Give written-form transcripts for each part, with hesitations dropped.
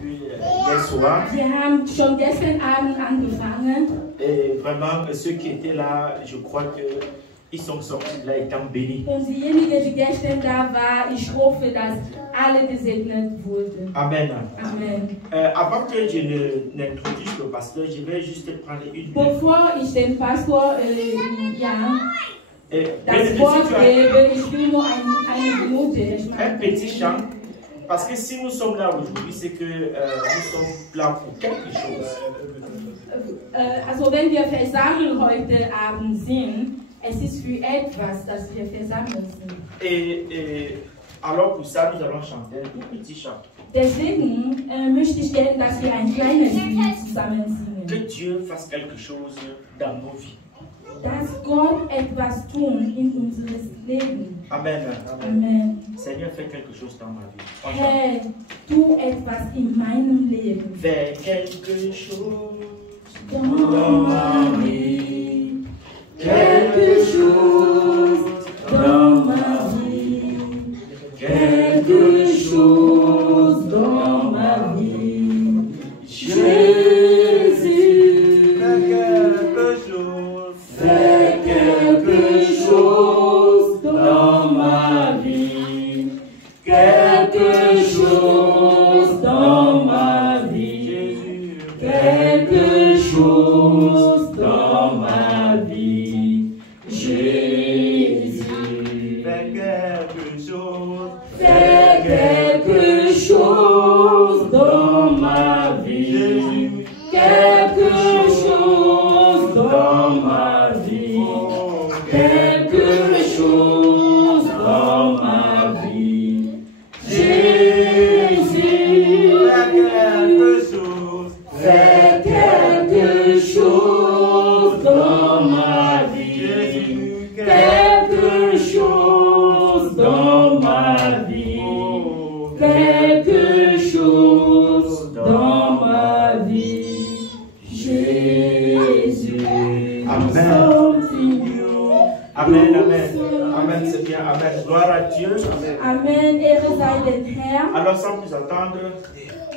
depuis hier soir. Wir haben schon gestern Abend angefangen. Et vraiment, ceux qui étaient là, je crois qu'ils sont sortis là étant bénis. Und diejenigen, die gestern da waren, ich hoffe, dass alle gesegnet wurden. Amen. Amen. Avant que je n'introduise le pasteur, je vais juste prendre une minute. Bevor ich den Pastor das Bien, Wort si tu as gebe, ich will nur eine Minute. un petit chant, parce que si nous sommes là aujourd'hui, c'est que nous sommes là pour quelque chose. Also wenn wir versammelt heute Abend sind, es ist für etwas, dass wir versammelt sind. Et alors pour ça, nous allons chanter un tout petit chant. Deswegen möchte ich gerne, dass wir ein kleines Lied zusammen Que singen. Dieu fasse quelque chose dans nos vies. Dass Gott etwas tun in unseres Leben. Amen. Amen. Seigneur, fais quelque chose dans ma vie. On chante. Herr, tu etwas in meinem Leben. Fais quelque chose Dans ma vie, quelque chose dans ma vie, quelque chose dans ma vie. Jésus, fais quelque chose dans ma vie, quelque chose dans ma vie, quelque chose dans ma vie. Jésus, fais quelque chose. fais quelque chose dans ma vie, quelque chose dans ma vie, quelque chose dans ma vie. Jésus, fais quelque chose dans ma vie, quelque chose dans ma vie, quelque chose dans ma vie. Jésus, Amen. Amen, amen. Amen, c'est bien. Amen. Gloire à Dieu. Amen, Ehre sei dem Herrn. Alors, sans plus attendre,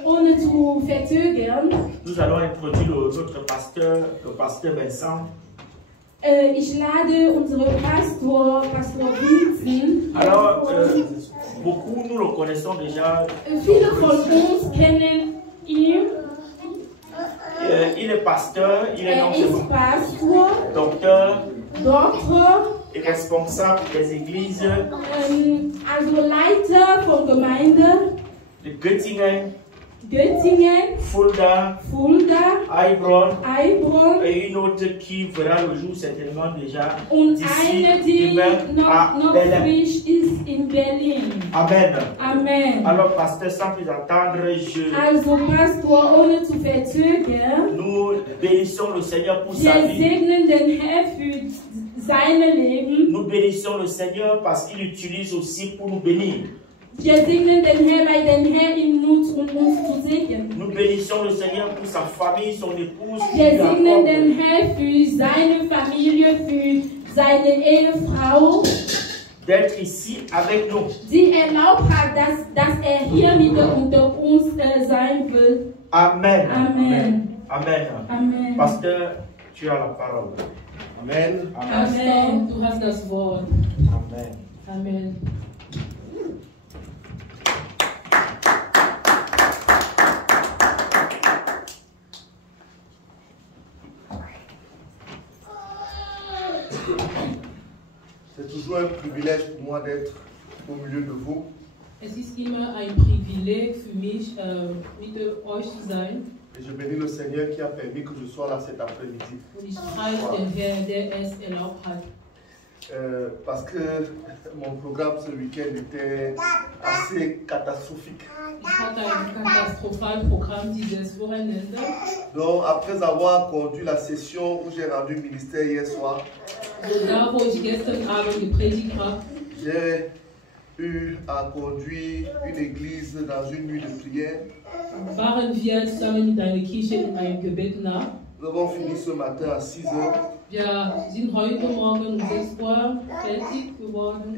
Ohne zu verzögern, nous allons introduire notre pasteur, le pasteur Vincent. ich lade unseren Pastor Vincent. Alors, beaucoup nous le connaissons déjà. Viele von uns kennen ihn. Il est pasteur, il est non Er seulement ist Pastor, docteur Doktor, et responsable des églises also Leiter von Gemeinde de Göttingen, Göttingen, Fulda, Fulda, Heilbronn Heilbronn et une autre qui verra le jour certainement déjà und d'ici eine, die demain à noch Berlin. frisch ist in Berlin. Amen. Amen. Alors, pasteur, sans plus attendre, Also Pastor, ohne zu verzögern, nous bénissons le Seigneur pour wir sa vie. segnen den Herrn für seine Leben. Nous bénissons le Seigneur parce qu'il utilise aussi pour nous bénir. Wir segnen den Herrn, weil den Herr ihn nutzt, um uns zu segnen. Nous bénissons le Seigneur pour sa famille, son épouse, Wir qui lui segnen den accorde Herrn für seine Familie, für seine Ehefrau, d'être ici avec nous. die erlaubt hat, dass er hier wieder unter uns sein will. Amen. Amen. Amen. Amen. Pasteur, tu as la parole. Amen. Amen. Du hast das Wort. Amen. Amen. C'est toujours un privilège pour moi d'être au milieu de vous. Es ist immer ein Privileg für mich, mit euch zu sein. Et je bénis le Seigneur qui a permis que je sois là cet après-midi. Und ich preise den Herrn, der es erlaubt hat. Parce que mon programme ce week-end était assez catastrophique. Ich hatte ein katastrophales Programm dieses Wochenende. Donc après avoir conduit la session où j'ai rendu ministère hier soir, Also da, wo ich gestern Abend gepredigt habe, j'ai eu à conduire une église dans une nuit de prière. waren wir zusammen mit einer Kirche in einem Gebet nach. Nous avons fini ce matin à 6 heures. Wir sind heute Morgen um 6 Uhr fertig geworden.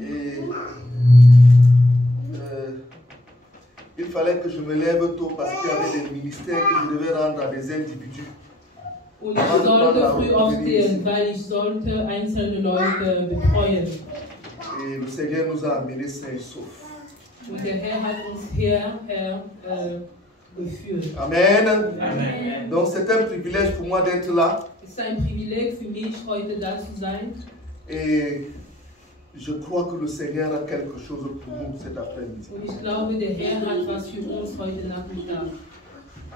Et il fallait que je me lève tôt parce qu'il y avait des ministères que je devais rendre à des individus. Und ich sollte früh aufstehen, weil ich sollte einzelne Leute betreuen. Et le Seigneur nous a amenés sains et saufs. Und der Herr hat uns hierher geführt. Amen. Amen. Donc c'est un privilège pour moi d'être là. Es ist ein Privileg für mich, heute da zu sein. Et je crois que le Seigneur a quelque chose pour nous cet après-midi. Und ich glaube, der Herr hat was für uns heute Nachmittag.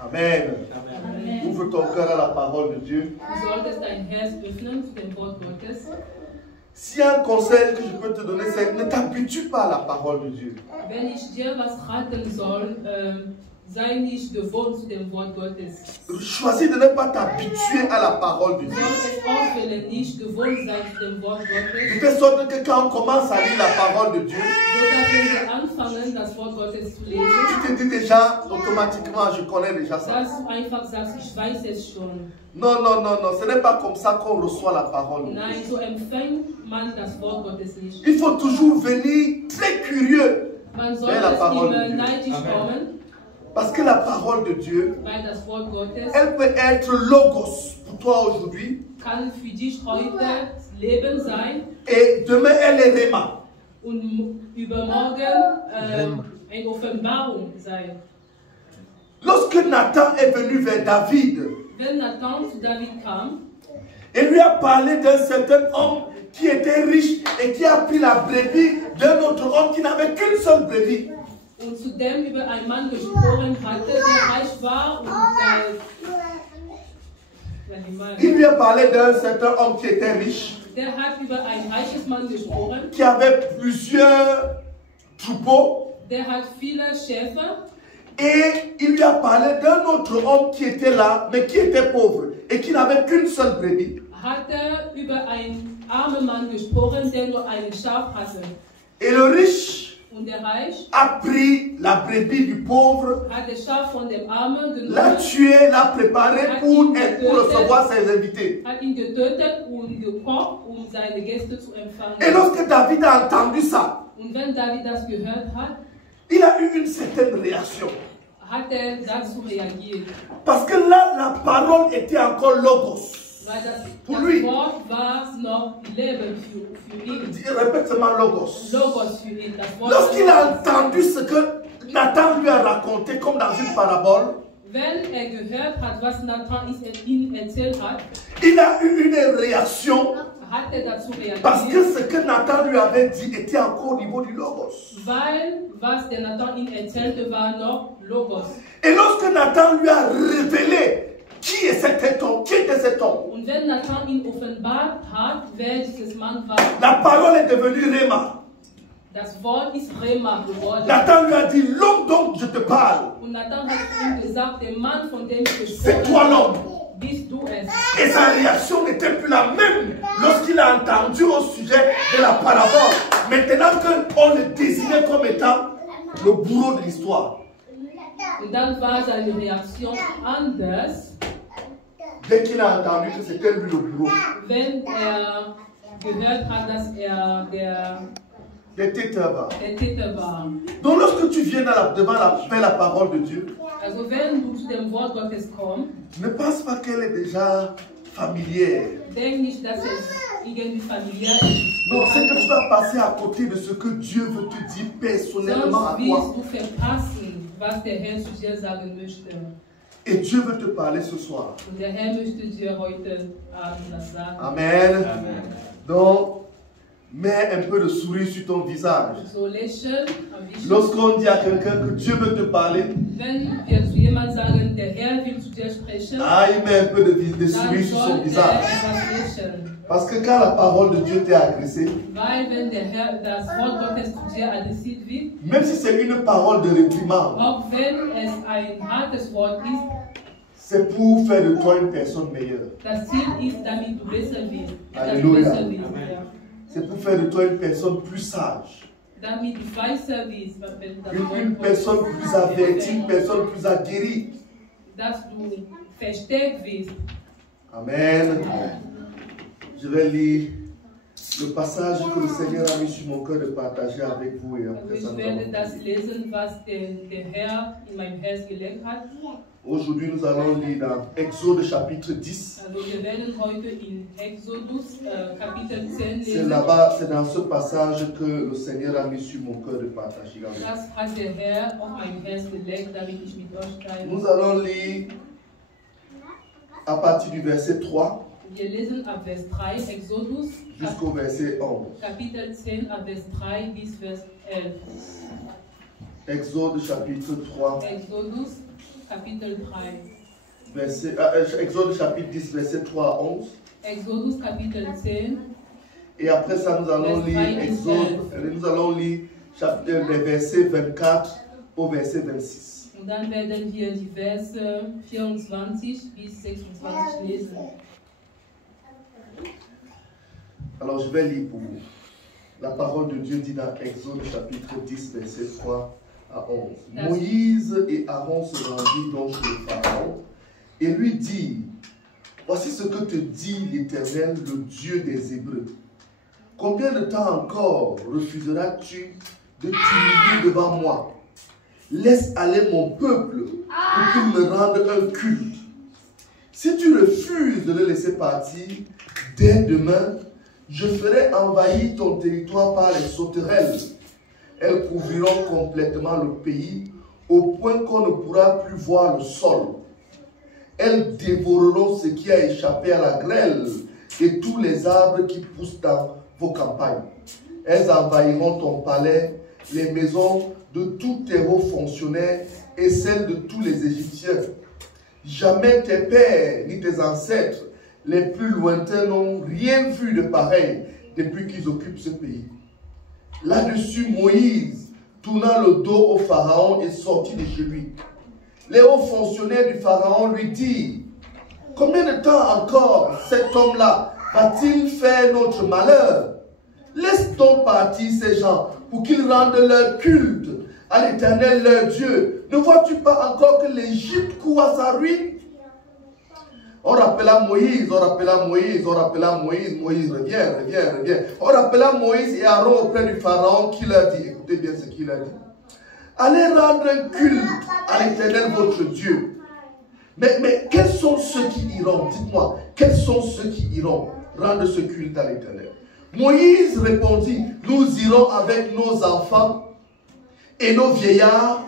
Amen. Amen. Ouvre ton cœur à la parole de Dieu. Du solltest dein Herz öffnen zu dem Wort Gottes. S'il y a un conseil que je peux te donner, c'est ne t'habitue pas à la parole de Dieu. Wenn ich dir was raten soll, sei nicht gewohnt zu dem Wort Gottes. Choisis de ne pas t'habituer à la parole de Du Dieu. solltest auswählen, nicht gewohnt sein zu dem Wort Gottes. De telle sorte que quand on commence à lire la parole de Dieu, So dass wenn wir anfangen, das Wort Gottes zu lesen, tu te dis déjà automatiquement, je connais déjà ça. dass du einfach sagst, ich weiß es schon. Non, non, non, non, ce n'est pas comme ça qu'on reçoit la parole de Nein, Dieu. so empfängt man das Wort Gottes nicht. Il faut toujours venir très curieux, Man sollte la parole de immer Dieu. neidisch Amen. kommen, parce que la parole de Dieu, weil das Wort Gottes elle peut être logos pour toi aujourd'hui kann für dich heute Leben sein et demain elle est rhéma. und übermorgen eine Offenbarung sein. Lorsque Nathan est venu vers David, Wenn Nathan zu David kam, il lui a parlé d'un certain homme qui était riche et qui a pris la brebis d'un autre homme qui n'avait qu'une seule brebis. und zudem über einen Mann gesprochen hatte, der reich war und Il lui a parlé d'un certain homme qui était riche, der hat über ein reiches Mann gesprochen, qui avait plusieurs troupeaux, der hat viele Schäfer et il lui a parlé d'un autre homme qui était là, mais qui était pauvre et qui n'avait qu'une seule brebis. hat über einen armen Mann gesprochen, der nur einen Schaf hatte. Et le riche Und der Reich a pris la brebis du pauvre, hat das Schaf von dem Armen l'a genommen, tué, l'a préparé pour recevoir ses invités. hat ihn getötet und gekocht, um seine Gäste zu empfangen. Et lorsque David a entendu ça, Und wenn David das gehört hat, il a eu une certaine réaction. hat er dazu reagiert. Parce que là, la parole était encore logos. Weil Pour das lui. Wort war noch Leben für ihn. Répète seulement logos. Logos für ihn. Das Wort Lorsqu'il a Logos. entendu ce que Nathan lui a raconté, comme dans une parabole, Wenn gehört hat, was Nathan ihm erzählt hat, il a eu une réaction hat dazu reagiert. parce que ce que Nathan lui avait dit était encore au niveau du logos. Weil was der Nathan ihm erzählte, war noch Logos. Et lorsque Nathan lui a révélé qui est cet homme, qui était cet homme, Und wenn Nathan ihn offenbart hat, wer dieses Mann war, la parole est devenue Réma. das Wort ist Rema geworden. Nathan lui a dit, l'homme dont je te parle, Und Nathan hat ihm gesagt, der Mann, von dem ich c'est gesprochen toi habe, l'homme. bist du es. Et sa réaction n'était plus la même lorsqu'il a entendu au sujet de la parabole. Maintenant qu'on le désignait comme étant le bourreau de l'histoire. Und dann war seine Reaktion anders, Dès qu'il a entendu que c'était lui le bourreau, wenn gehört hat, dass des téteurs. der Täter war. Donc lorsque tu viens vers la parole de Dieu, Also wenn du zu dem Wort Gottes kommst, ne pense pas qu'elle est déjà familière. denk nicht, dass es irgendwie familiär ist. Non, c'est que tu vas passer à côté de ce que Dieu veut te dire personnellement à Sonst toi. wirst du verpassen, was der Herr zu dir sagen möchte. Et Dieu veut te parler ce soir. Und der Herr möchte dir heute Abend das sagen. Amen. Amen. Donc, mets un peu de sourire sur ton visage. So lächeln, Lorsqu'on dit à quelqu'un que Dieu veut te parler, wenn wir zu jemandem sagen, der Herr will zu dir sprechen, il met un peu de dann sourire sur son sollte er visage. etwas lächeln. Parce que quand la parole de Dieu t'est agressée, Weil wenn der Herr das Wort Gottes zu dir adressiert wird, même si c'est une parole de réprimande, auch wenn es ein hartes Wort ist, c'est pour faire de toi une personne meilleure. das Ziel ist, damit du besser wirst. Halleluja. Besser wirst, ja. C'est pour faire de toi une personne plus sage, Damit du weiser wirst, wenn du das Wort une Gottes personne plus avertie, une personne plus aguerrie. dass du verstärkt wirst. Amen. Je vais lire le passage que le Seigneur a mis sur mon cœur de partager avec vous et après ça Ich werde das lesen, was der Herr in mein Herz gelegt hat. Aujourd'hui, nous allons lire dans Exode chapitre 10. Also wir werden heute in Exodus Kapitel 10 C'est lesen. là-bas, c'est dans ce passage que le Seigneur a mis sur mon cœur de partager avec vous. Das hat der Herr auf mein Herz gelegt, damit ich mit euch teile. Nous allons lire à partir du verset 3 Wir lesen ab Vers 3, Exodus, jusqu'au verset 11. Kapitel 10, ab Vers 3 bis Vers 11. Exode chapitre 3, Exodus, Kapitel 3. Exode chapitre 10, verset 3 à 11. Exodus, Kapitel 10. Et après ça, nous allons lire les versets 24 au verset 26. Und dann werden wir die Verse 24 bis 26 lesen. Alors je vais lire pour vous. La parole de Dieu dit dans Exode chapitre 10, verset 3 à 11. Moïse et Aaron se rendirent donc chez le Pharaon et lui dirent: voici ce que te dit l'Éternel, le Dieu des Hébreux. Combien de temps encore refuseras-tu de t'humilier devant moi? Laisse aller mon peuple pour qu'il me rende un culte. Si tu refuses de le laisser partir, dès demain, je ferai envahir ton territoire par les sauterelles. Elles couvriront complètement le pays au point qu'on ne pourra plus voir le sol. Elles dévoreront ce qui a échappé à la grêle et tous les arbres qui poussent dans vos campagnes. Elles envahiront ton palais, les maisons de tous tes hauts fonctionnaires et celles de tous les Égyptiens. Jamais tes pères ni tes ancêtres les plus lointains n'ont rien vu de pareil depuis qu'ils occupent ce pays. Là-dessus, Moïse tourna le dos au Pharaon et sortit de chez lui. Les hauts fonctionnaires du Pharaon lui dirent: combien de temps encore cet homme-là va-t-il faire notre malheur? Laisse donc partir ces gens pour qu'ils rendent leur culte à l'Éternel leur Dieu. Ne vois-tu pas encore que l'Égypte court à sa ruine? On rappela Moïse, Moïse revient. On rappela Moïse et Aaron auprès du Pharaon qui leur dit, écoutez bien ce qu'il a dit: allez rendre un culte à l'Éternel votre Dieu. Mais quels sont ceux qui iront? Dites-moi, quels sont ceux qui iront rendre ce culte à l'Éternel? Moïse répondit: nous irons avec nos enfants et nos vieillards,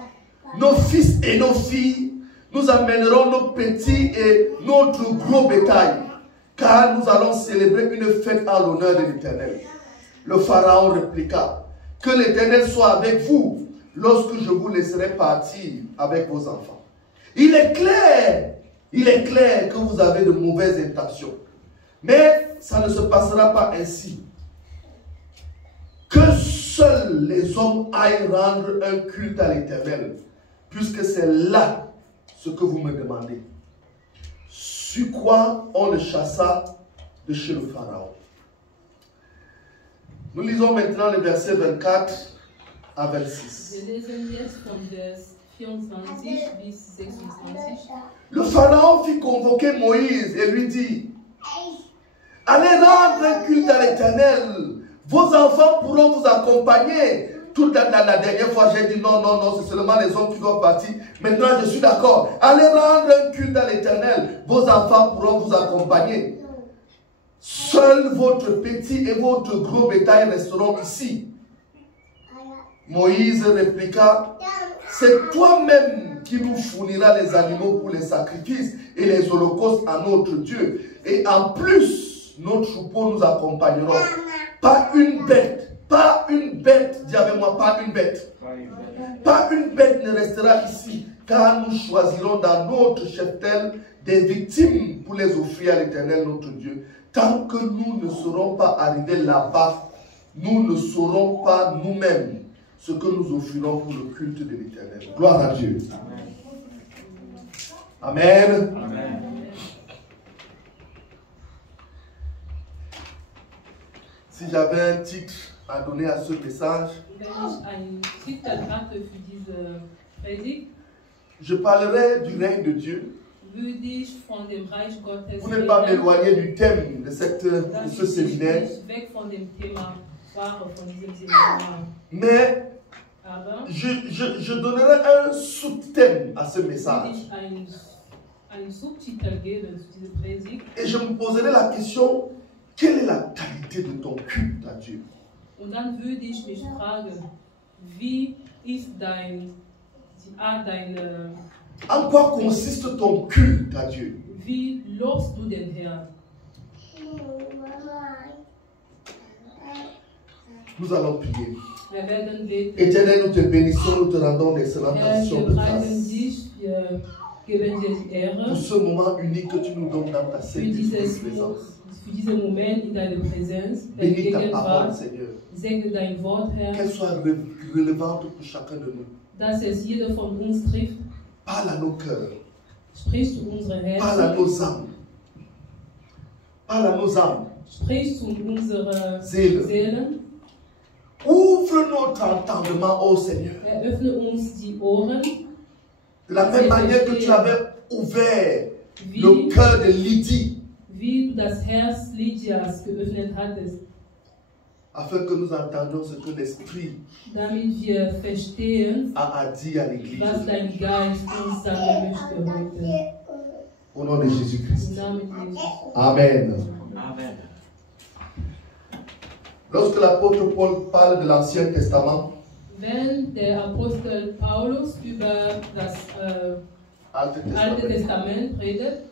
nos fils et nos filles. Nous amènerons nos petits et notre gros bétail, car nous allons célébrer une fête en l'honneur de l'Éternel. Le Pharaon répliqua: que l'Éternel soit avec vous lorsque je vous laisserai partir avec vos enfants. Il est clair que vous avez de mauvaises intentions. Mais ça ne se passera pas ainsi. Que seuls les hommes aillent rendre un culte à l'Éternel, puisque c'est là ce que vous me demandez. Sur quoi on le chassa de chez le Pharaon. Nous lisons maintenant les versets 24 à 26. Wir lesen jetzt von Vers 24 bis 26. Le Pharaon fit convoquer Moïse et lui dit: allez rendre un culte à l'Éternel. Vos enfants pourront vous accompagner. Toute la dernière fois, j'ai dit non, c'est seulement les hommes qui doivent partir. Maintenant, je suis d'accord. Allez rendre un culte à l'Éternel. Vos enfants pourront vous accompagner. Seul votre petit et votre gros bétail resteront ici. Moïse répliqua: c'est toi-même qui nous fourniras les animaux pour les sacrifices et les holocaustes à notre Dieu. Et en plus, nos troupeaux nous accompagneront. Pas une bête. Pas une bête, dis avec moi, pas une bête. Pas une bête ne restera ici, car nous choisirons dans notre cheptel des victimes pour les offrir à l'Éternel notre Dieu. Tant que nous ne serons pas arrivés là-bas, nous ne saurons pas nous-mêmes ce que nous offrirons pour le culte de l'Éternel. Gloire à Dieu. Amen. Amen. Si j'avais un titre à donner à ce message, Wenn ich einen Titel hatte für diese Predigt, je parlerai du règne de Dieu, würde ich von dem Reich Gottes Pour ne pas reden, m'éloigner du thème de dass ce ich séminaire, nicht weg von dem Thema fahre, von diesem Seminar. mais Aber je donnerai un sous-thème à ce würde message. ich einen Subtitel geben zu dieser Predigt Et je me poserai la question, quelle est la qualité de ton culte à Dieu? und dann würde ich mich fragen, wie ist die Art deiner, En quoi consiste ton culte à Dieu? wie lobst du den Herrn? Nous allons prier. Wir werden beten. Éternel, nous te bénissons, nous te rendons d'excellentes Herr, actions wir de preisen grâce. dich, wir geben dir die Ehre Pour ce moment unique que tu nous donnes dans ta für sainte présence. diesen Moment in deiner Präsenz, deine Bénis ta parole, Gegenwart. Seigneur. Segne dein Wort, Herr, Qu'elle soit relevante pour chacun de nous. dass es jeder von uns trifft. Parle à nos cœurs. Sprich zu unseren Parle à Herzen, nos âmes. Parle à nos âmes. sprich zu unseren Seelen. Seelen. Ouvre notre entendement, ô Seigneur. Eröffne uns die Ohren, De la même manière que tu avais ouvert le wie, cœur de Lydie, wie du das Herz Lydias geöffnet hattest, afin que nous entendions ce que l'Esprit damit wir verstehen, a dit à l'Église. was dein Geist uns sagen möchte heute. Au nom de Jésus-Christ. Im Namen Jesus. Amen. Amen. Lorsque l'apôtre Paul parle de l'Ancien Testament, Wenn der Apostel Paulus über das Alte Alte Testament, Testament redet,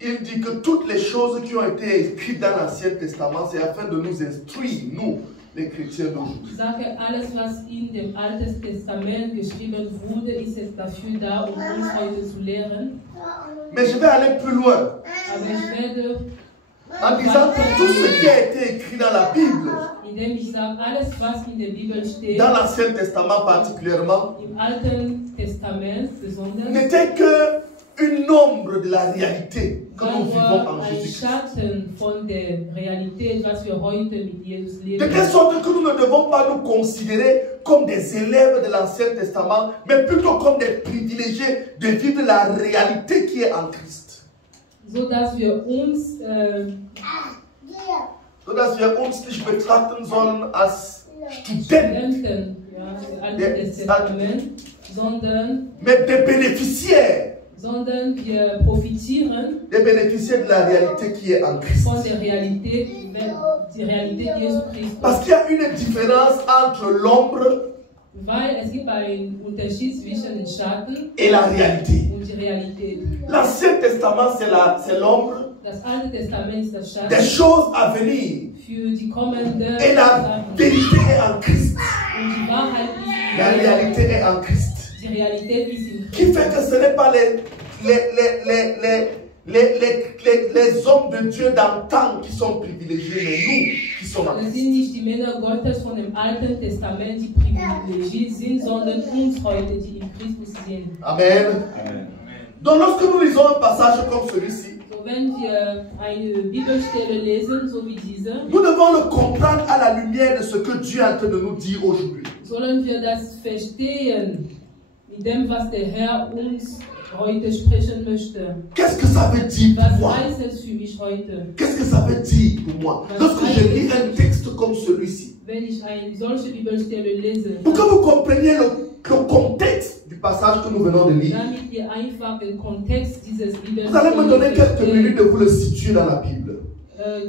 il dit que toutes les choses qui ont été écrites dans l'Ancien Testament, c'est afin de nous instruire, nous, les chrétiens d'aujourd'hui. sagt er, alles was in dem Alten Testament geschrieben wurde, ist es dafür da, um uns heute zu lehren. Mais je vais aller plus loin Aber ich werde, en disant que tout ce qui a été écrit dans la Bible, indem ich sage, alles was in der Bibel steht, dans l'Ancien Testament particulièrement, im Alten Testament besonders, n'était qu'une ombre de la réalité que nous war vivons nur en ein Jésus-Christ. Schatten von der Realität, was wir heute mit Jesus De leben. telle sorte que nous ne devons pas nous considérer comme des élèves de l'Ancien Testament, mais plutôt comme des privilégiés de vivre la réalité qui est en Christ. So dass wir uns Sodass wir uns nicht betrachten sollen als Studenten, Studenten, ja, Altes Testament, mais des bénéficiaires wir profitieren de la réalité qui est en Christ. von der Realität, die Realität Jesu Christus. Parce qu'il y a une différence entre l'ombre Weil es gibt einen Unterschied zwischen den Schatten et la réalité. und die Realität. L'Ancien Testament, c'est l'ombre Das Alte Testament ist das des Schatten choses à venir. für die kommenden Et la Sachen. vérité est en Christ. Und die Wahrheit ist La réalité est en Christ. die Realität ist in Qui fait que ce n'est pas les hommes de Dieu d'antan qui sont privilégiés, mais nous qui sommes en Es Christ. sind nicht die Männer Gottes von dem Alten Testament, die privilegiert sind, sondern uns heute, die in Christus sind. Amen. Amen. Donc lorsque nous lisons un passage comme celui-ci, So, wenn wir eine Bibelstelle lesen, so wie diese, nous devons le comprendre à la lumière de ce que Dieu est en train de nous dire aujourd'hui. sollen wir das verstehen, in dem, was der Herr uns heute sprechen möchte. Qu'est-ce que ça veut dire Was pour moi? heißt es für mich heute? Qu'est-ce que ça veut dire pour moi? Lorsque je lis un texte comme celui-ci, Wenn ich eine solche Bibelstelle lese, pour que vous compreniez le contexte du passage que nous venons de lire, damit ihr einfach den Kontext dieses vous allez me donner quelques minutes Bibelstelle de vous le situer dans la Bible.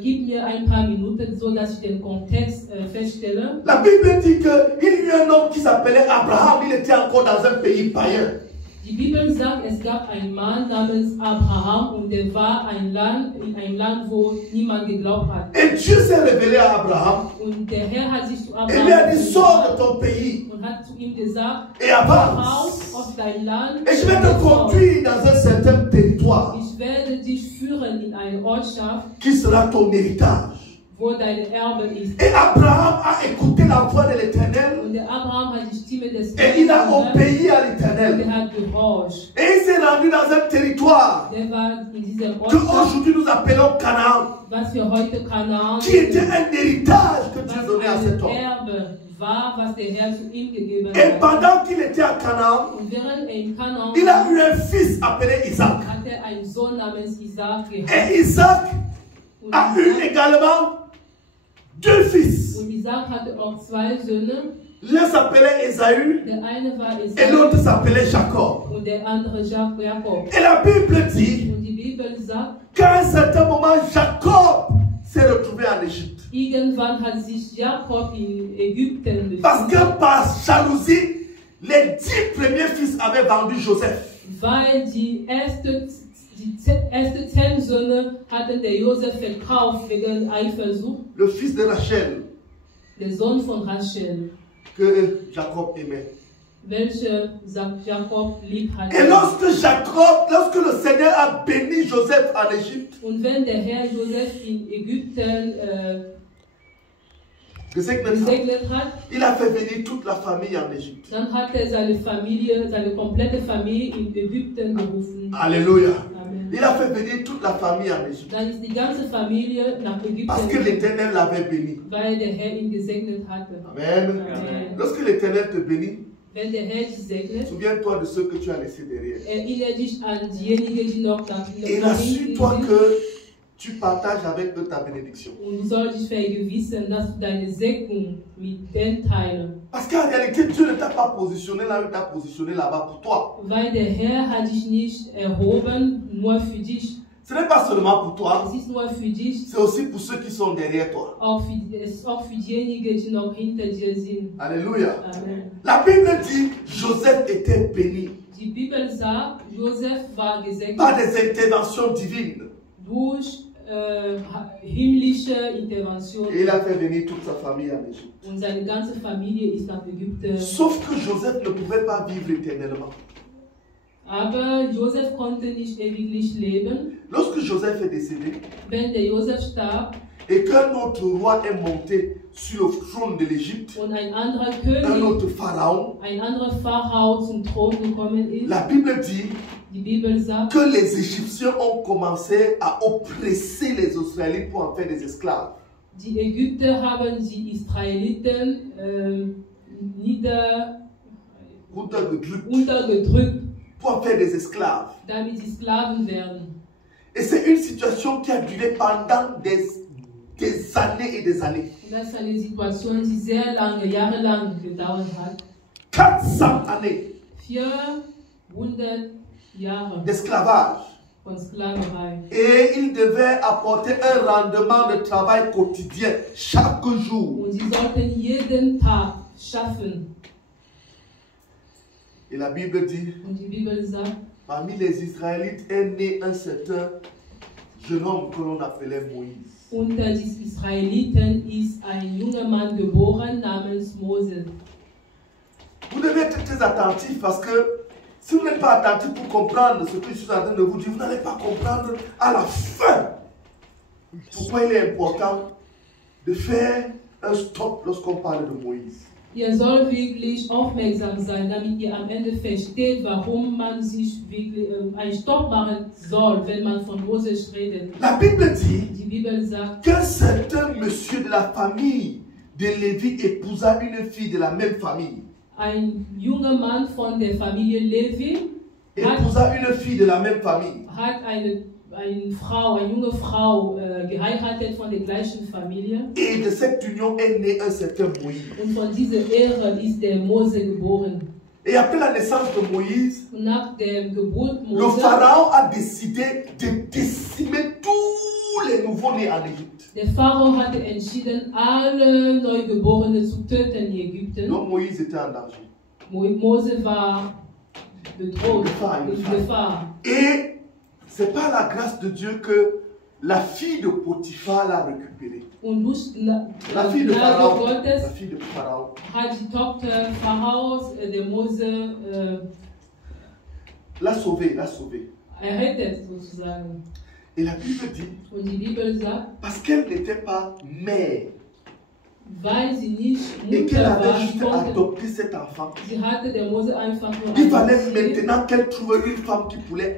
gib mir ein paar Minuten, so dass ich den Kontext feststelle. La Bible dit qu'il y eut un homme qui s'appelait Abraham, il était encore dans un pays païen. Die Bibel sagt, es gab einen Mann namens Abraham und der war in ein Land, wo niemand geglaubt hat. Et Dieu s'est révélé à Abraham Und der Herr hat sich zu et lui a Abraham dit, sors de ton pays und hat zu ihm gesagt, et raus avance. aus dein Land Et je vais te conduire dans un certain territoire Ich werde dich führen in eine Ortschaft, qui sera ton héritage. wo dein Erbe ist. Et Abraham a écouté la voix de l'Éternel Und der Abraham hat die Stimme des et il a gehört obéi à und l'Éternel. er hat gehorcht. Et il s'est rendu dans un territoire Der war in dieser que Ortschaft, aujourd'hui nous appelons Canaan, was wir heute Kanaan qui était un héritage que Dieu was donnait à cet ein homme. Erbe war, was der Herr zu ihm gegeben Et hat. pendant qu'il était à Canaan, Und während er in Kanaan il a eu un fils appelé Isaac. hat er einen Sohn namens Isaac gehabt. Et Isaac Und a eu Isaac, également 2 fils. und Isaac hatte auch 2 Söhne. L'un s'appelait Ésaü Der eine war et Esau l'autre s'appelait Jacob. und der andere Jakob. Et la Bible dit Und die Bibel sagt, qu'à un certain moment, Jacob s'est retrouvé en Égypte. irgendwann hat sich Jakob in Ägypten Parce que befunden, par jalousie, les 10 premiers fils avaient vendu Joseph. weil die ersten 10 Söhne hatten der Josef verkauft wegen Eifersucht, Le fils de Rachel der Sohn von Rachel, que Jacob aimait. welche Jakob lieb hatte. Et lorsque le Seigneur a béni Joseph en Égypte, Und wenn der Herr Josef in Ägypten gesegnet hat, gesegnet hat, il a fait venir toute la famille en Égypte. dann hat er seine Familie, seine komplette Familie in Ägypten gerufen. Alléluia. Amen. Il a fait venir toute la famille en Égypte. Dann ist die ganze Familie nach Parce que Ägypten, l'Éternel l'avait béni. weil der Herr ihn gesegnet hatte. Amen. Amen. Lorsque l'Éternel te bénit, Wenn der Herr dich segnet, souviens-toi de ceux que tu as laissés derrière. erinnere dich an diejenigen, die noch nach Et nach hinten rassure-toi sind. que tu partages avec eux ta bénédiction. Und du sollst dich vergewissen, dass du deine Segnung mit denen teilen. Parce qu'en réalité, Dieu ne t'a pas positionné là où il t'a positionné là-bas pour toi. Weil der Herr hat dich nicht erhoben, nur für dich. Ce n'est pas seulement pour toi, Es ist nur für dich, c'est aussi pour ceux qui sont derrière toi. es ist auch für diejenigen, die noch hinter dir sind. Alléluia. Amen. La Bible dit Joseph était béni Die Bibel sagt, Josef war gesegnet par des interventions divines. durch himmlische Intervention. Et il a fait venir toute sa famille en Égypte. Und seine ganze Familie ist nach Ägypten. Sauf que Joseph ne pouvait pas vivre éternellement. Aber Josef konnte nicht ewiglich leben. Lorsque Joseph est décédé Wenn der Josef starb et qu'un autre roi est monté sur le trône de l'Égypte, und ein anderer un König, autre pharaon, ein anderer Pharao zum Thron gekommen ist, la Bible dit die Bibel sagt, que les Égyptiens ont commencé à oppresser les Israélites pour en faire des esclaves. die Ägypter haben die Israeliten untergedrückt, Pour en faire des esclaves. damit sie Sklaven werden. Et c'est une situation qui a duré pendant des années et des années. Und das ist eine Situation, die sehr lange, jahrelang gedauert hat. 400 années 400 Jahre d'esclavage. von Sklaverei. Et ils devaient apporter un rendement de travail quotidien chaque jour. Und sie sollten jeden Tag schaffen. Et la Bible dit, Und die Bibel sagt, parmi les Israélites est né un certain jeune homme que l'on appelait Moïse. unter den Israeliten ist ein junger Mann geboren namens Mose. Vous devez être très attentif parce que si vous n'êtes pas attentif pour comprendre ce que je suis en train de vous dire, vous n'allez pas comprendre à la fin pourquoi il est important de faire un stop lorsqu'on parle de Moïse. Ihr sollt wirklich aufmerksam sein, damit ihr am Ende versteht, warum man sich wirklich einen Stopp machen soll, wenn man von Moses redet. La Bible dit Die Bibel sagt, qu'un certain monsieur de la famille de Lévi épousa une fille de la même famille. ein junger Mann von der Familie Levi Épousa une fille de la même famille. hat eine junge Frau geheiratet von der gleichen Familie. Et de cette union est né un certain Moïse. Und von dieser Ehe ist der Mose geboren. Et après la naissance de Moïse, Und nach der Geburt le Mose, pharaon a décidé de décimer tous les nouveaux-nés en Égypte. der Pharao hatte entschieden, alle Neugeborene zu töten in Ägypten. Donc Moïse était en danger. Mose war bedroht, in Gefahr. Gefahr. Et c'est par la grâce de Dieu que la fille de Potiphar l'a récupéré. Und durch La fille de Gnade Pharaon. La Gottes fille de Pharaon. hat die Tochter Pharaos, der Mose, L'a sauvé, l'a sauvé. errettet sozusagen. Et la Bible dit, Und die Bibel sagt, parce qu'elle n'était pas mère weil sie nicht et qu'elle Mutter avait war, juste konnte, adopté cet enfant, sie hatte der Mose einfach nur il fallait adoptiert. maintenant qu'elle trouve une femme qui pouvait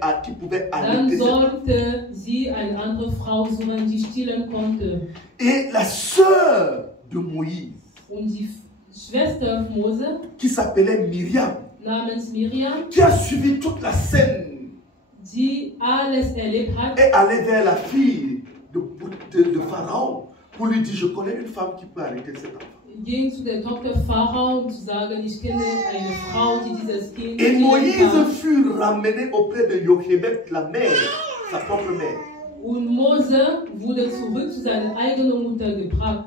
Dann allaiter cet enfant. sollte sie eine andere Frau suchen, die stillen konnte. Et la sœur de Moïse, Und die Schwester Mose, qui s'appelait Myriam, namens Miriam, qui a suivi toute la scène, die alles erlebt hat, est allé vers la fille de Pharaon pour lui dire, je connais une femme qui peut arrêter cet enfant. ging zu der Tochter Pharao, um zu sagen, ich kenne eine Frau, die dieses Kind Et stillen Moïse kann. fut ramené auprès de Jochebed, la mère, sa propre mère. Und Mose wurde zurück zu seiner eigenen Mutter gebracht.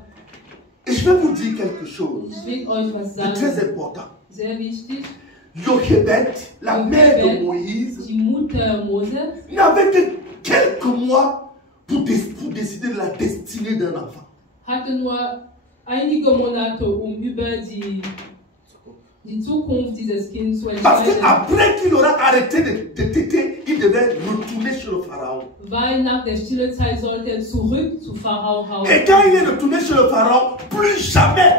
Et je vais vous dire quelque chose Ich will euch was de très sagen, important. sehr wichtig. Jochebed, la mère de Jochebed, Moïse, die Mutter Moses, n'avait que quelques mois pour décider de la destinée d'un enfant. hatte nur einige Monate, um über die Zukunft dieses Kindes zu Parce entscheiden. qu'après qu'il aura arrêté de téter, il devait retourner chez le Pharaon. Weil nach der Stillezeit sollte er zurück zu Pharao Haus. Et quand il est retourné chez le Pharaon, plus jamais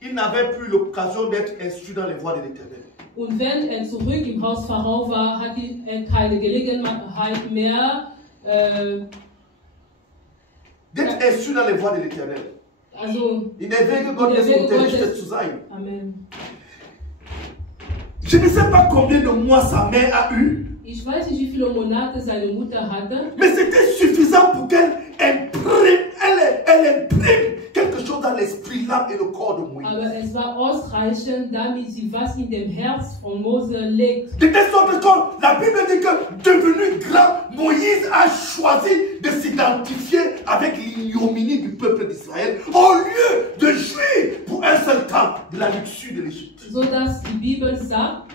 il n'avait plus l'occasion d'être instruit dans les voies de l'Éternel. Und wenn er zurück im Haus Pharao war, hatte er keine Gelegenheit mehr, D'être instruit dans les voies de l'Éternel. also, In der Wege Gottes unterrichtet zu sein. Amen. Je ne sais pas combien de mois sa mère a eu, Ich weiß nicht, wie viele Monate seine Mutter hatte, mais c'était suffisant pour qu'elle imprime, elle imprime quelque chose dans l'esprit, l'âme et le corps de Moïse. aber es war ausreichend, damit sie was in dem Herz von Mose legt. De telle sorte que la Bible dit que, devenu grand, Moïse a choisi de s'identifier avec l'ignominie du peuple d'Israël au lieu de jouir pour un seul temps de la luxure de l'Égypte. So dass die Bibel sagt,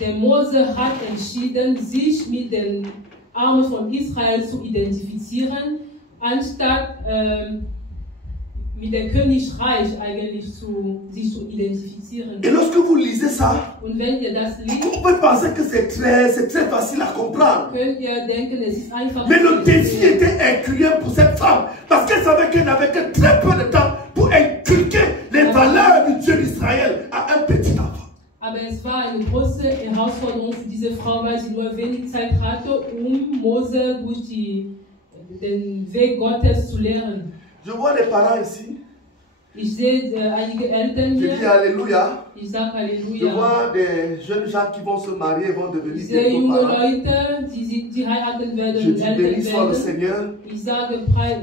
der Mose hat entschieden, sich mit den Armen von Israel zu identifizieren, anstatt mit dem Königreich eigentlich sich zu identifizieren. Et lorsque vous lisez ça, Und wenn ihr das liest, vous pouvez penser que c'est très facile à comprendre. könnt ihr denken, es ist einfach. Mais le défi était incroyable pour cette femme parce qu'elle savait qu'elle n'avait que très peu de temps pour inculquer les valeurs du Dieu d'Israël à un petit enfant. Aber es war eine große Herausforderung für diese Frau, weil sie nur wenig Zeit hatte, Mose durch den Weg Gottes zu lehren. Je vois des parents ici. Ich sehe einige Eltern Je hier. dis Alléluia. Ich sage Je Halleluja. vois des jeunes gens qui vont se marier et vont devenir Ich sehe bientôt junge parents. Leute, die heiraten werden Je und dis Eltern béni soit le werden. Seigneur. Ich sage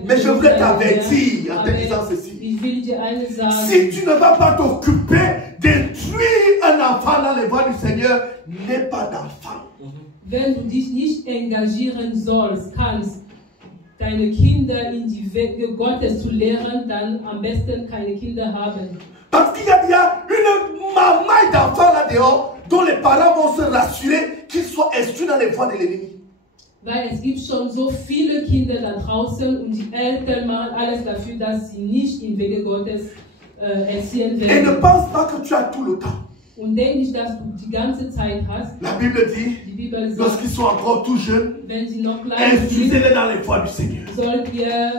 Mais je voudrais t'avertir en te Aber disant ceci. ich will dir eines sagen. Si tu ne vas pas t'occuper d'instruire un enfant dans les voies du Seigneur, n'aie pas d'enfant. Wenn du dich nicht engagieren kannst, deine Kinder in die Wege Gottes zu lehren, dann am besten keine Kinder haben. Parce qu'il y a une mamaille d'enfants là dehors dont les parents vont se rassurer qu'ils soient instruits dans les voies de l'ennemi. Weil es gibt schon so viele Kinder da draußen und die Eltern machen alles dafür, dass sie nicht in Wege Gottes erziehen Et ne werden. pense pas que tu as tout le temps. Und denk nicht, dass du die ganze Zeit hast. La Bible dit, Die Bibel sagt, lorsqu'ils sont encore tout jeunes, wenn sie noch klein sind, instruisez-les dans les voies du Seigneur. sollt ihr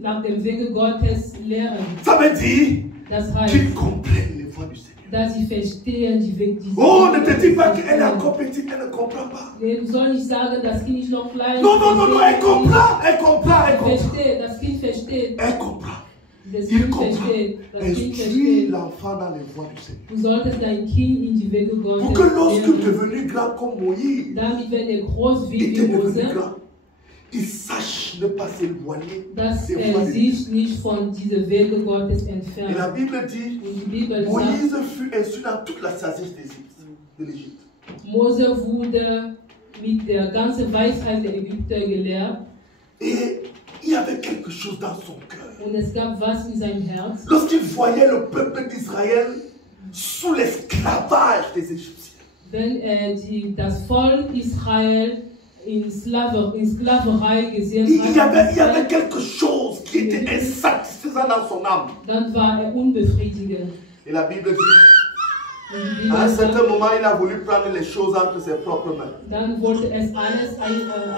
nach dem Wege Gottes lehren. Ça veut dire Das heißt, qu'ils comprennent les voies du Seigneur. dass sie verstehen die Wege dieses Oh, ne te dis pas qu'elle est encore petite, elle ne comprend pas. Du sollst nicht sagen, das Kind ist noch klein. Non, non, non, non, elle comprend, elle comprend, elle comprend. Versteht, das Kind versteht. Elle comprend. Das Il Kind comprend. versteht. Das Kind Instruis versteht. l'enfant dans les voies du Seigneur. Du solltest dein Kind in die Wege Gottes Pour que lorsque lehren. devenu grand comme Moïse, Damit, wenn er groß wird était wie devenu Mose, grand, il sache ne pas s'éloigner dass des voies er de sich nicht von diesen Wege Gottes Et la entfernt. Bible dit, Und die Bibel sagt, Moïse fut instruit dans toute la sagesse de l'Égypte. Mose wurde mit der ganzen Weisheit der Ägypter gelehrt Et il y avait quelque chose dans son cœur. und es gab was in seinem Herz. Lorsqu'il voyait le peuple d'Israël sous l'esclavage des Égyptiens, Wenn er das Volk Israel in Sklaverei gesehen il y hat, avait quelque chose qui était insatisfaisant dans son âme. dann war er unbefriedigend. Et la Bible dit, Und die à un Bibel certain sagt, moment, il a voulu prendre les choses entre ses propres mains. dann wollte es alles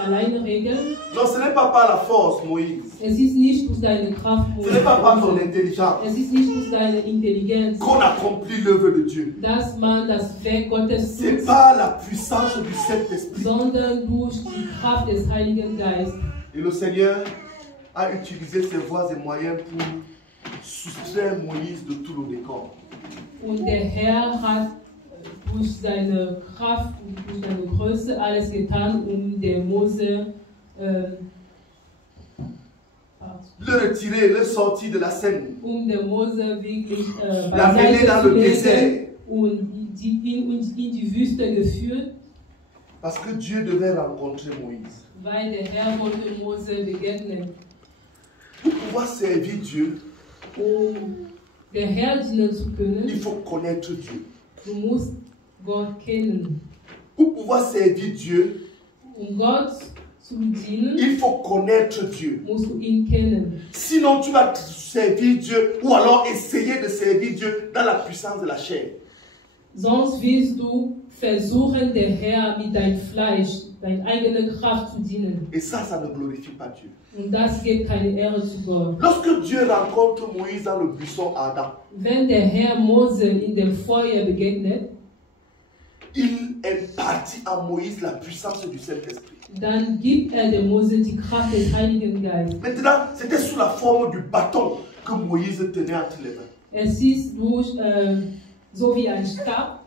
alleine regeln. Non, ce n'est pas par la force, Moïse. Es ist nicht durch deine Kraft, Ce n'est pas par son Mose. intelligence Es ist nicht durch deine Intelligenz, qu'on accomplit l'œuvre de Dieu. dass man das Werk Gottes C'est tut, par la puissance du Saint-Esprit. sondern durch die Kraft des Heiligen Geistes. Et le Seigneur a utilisé ses voies et moyens pour soustraire Moïse de tout le décor. Und der Herr hat durch seine Kraft und durch seine Größe alles getan, um den Mose le retirer, le sortir de la scène, der Mose wirklich l'amener dans le désert. und ihn in die Wüste geführt, Parce que Dieu devait rencontrer Moïse. weil der Herr wollte Mose begegnen. Pour pouvoir servir Dieu, Der Herr dienen zu il können, faut connaître Dieu. du musst Gott kennen. Pour pouvoir servir Dieu, Gott zu dienen, il faut connaître Dieu. musst du ihn kennen. Sinon, tu vas servir Dieu ou alors essayer de servir Dieu dans la puissance de la chair. Sonst willst du versuchen, der Herr mit deinem Fleisch, deiner eigenen Kraft zu dienen. Et ça ne glorifie pas Dieu. Und das gibt keine Ehre zu Gott. Lorsque Dieu rencontre Moïse dans le buisson ardent, Wenn der Herr Mose in dem Feuer begegnet, il impartit à Moïse la puissance du Saint-Esprit. dann gibt dem Mose die Kraft des Heiligen Geistes. Maintenant, c'était sous la forme du bâton que Moïse tenait entre les mains. Es ist durch, so wie ein Stab,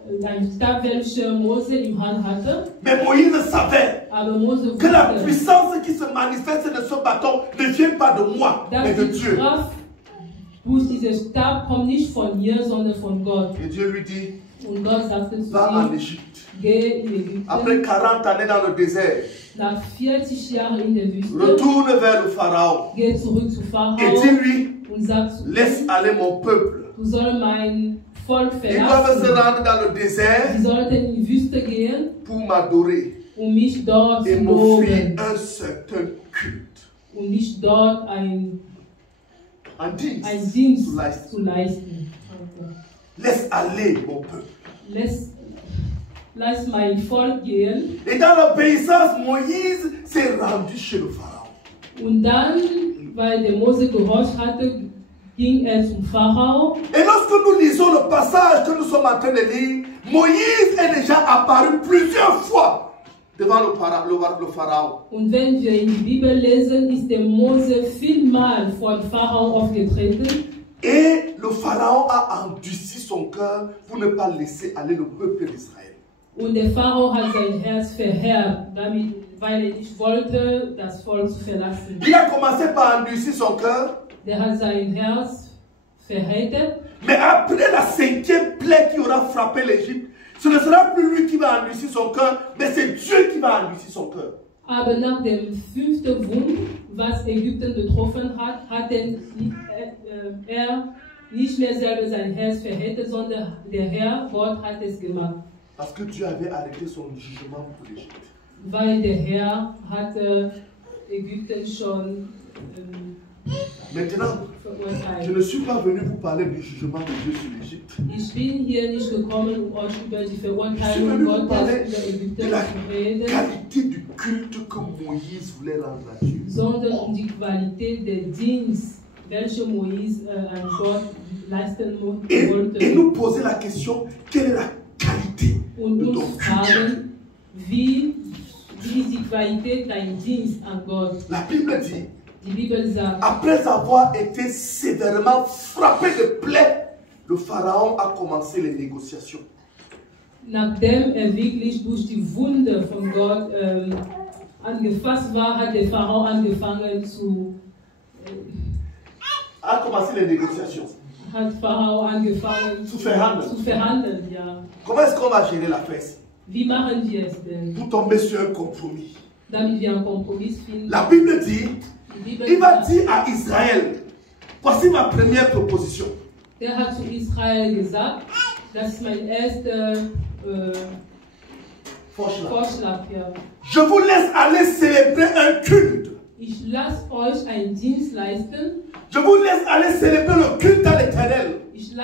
welcher Mose im Hand hatte. Mais Moïse savait Aber Mose que la wusste, puissance qui se manifeste de ce bâton ne vient pas de moi, mais dass de die Dieu. Kraft durch diesen Stab kommt nicht von mir, sondern von Gott. Et Dieu lui dit, Und Gott sagte zu va en ihm, Égypte. geh in Ägypten. Après 40 années dans le désert, Nach 40 Jahren in der Wüste, retourne vers le Pharaon geh zurück zu Pharao et dis-lui, und sag zu laisse ihm, aller mon peuple. du sollst mein Volk Ils doivent se verlassen. rendre dans le désert Sie sollten in die Wüste gehen, pour m'adorer mich dort et zu m'offrir loben un certain culte. und nicht dort ein Un Dienst Dienst zu leisten. zu leisten. Laisse aller mon peuple. Lass mein Volk gehen. Et dans l'obéissance, Moïse s'est rendu chez le Pharaon. Und dann, weil der Mose gehorcht hatte, ging zum Pharao. Et lorsque nous lisons le passage que nous sommes en train de lire, Moïse est déjà apparu plusieurs fois devant le Pharaon. Und wenn wir in die Bibel lesen, ist der Mose vielmal vor dem Pharao aufgetreten. Et le Pharaon a endurci son cœur pour ne pas laisser aller le peuple d'Israël. Und der Pharao hat sein Herz verhärtet, weil nicht wollte, das Volk zu verlassen. Il a commencé par endurcir son cœur, Der hat sein Herz verhärtet. mais après la 5e plaie qui aura frappé l'Égypte, ce ne sera plus lui qui va endurcir son cœur, mais c'est Dieu qui va endurcir son cœur. Aber nach dem 5. Wund, was Ägypten betroffen hat, hat er nicht mehr selber sein Herz verhärtet, sondern der Herr, Gott, hat es gemacht. Parce que Dieu avait arrêté son jugement pour l'Égypte. Weil der Herr hatte Ägypten schon Maintenant, je verurteilt. ne suis pas venu vous parler du jugement de Dieu sur l'Égypte. Ich bin hier nicht gekommen, euch über die Je suis Verurteilung venu vous Gottes parler über de Ägypten la zu reden, qualité du culte que Moïse voulait rendre à Dieu. sondern die Qualität des Dienstes, welche Moïse an Gott leisten Et wollte. nous poser la question, quelle est la qualité Und de ton uns culte? fragen, wie ist die Qualität dein Dienst an Gott? La Bible dit, Die Bibel sagt, après avoir été sévèrement frappé de plaies, le Pharaon a commencé les négociations. nachdem wirklich durch die Wunde von Gott angefasst war, hat der Pharao angefangen A commencé les négociations. zu verhandeln. verhandeln, ja. Comment est-ce qu'on va gérer l'affaire? Wie machen wir es denn, Pour tomber sur un compromis. damit wir einen Kompromiss finden? La Bible dit, Die Bibel il va sagt, dire à Israël, voici ma première proposition. der hat zu Israel gesagt, das ist mein erster Vorschlag. Ja. Je vous laisse aller célébrer un culte. Ich lasse euch einen Dienst leisten. Je vous laisse aller célébrer le culte à l'Éternel. Ich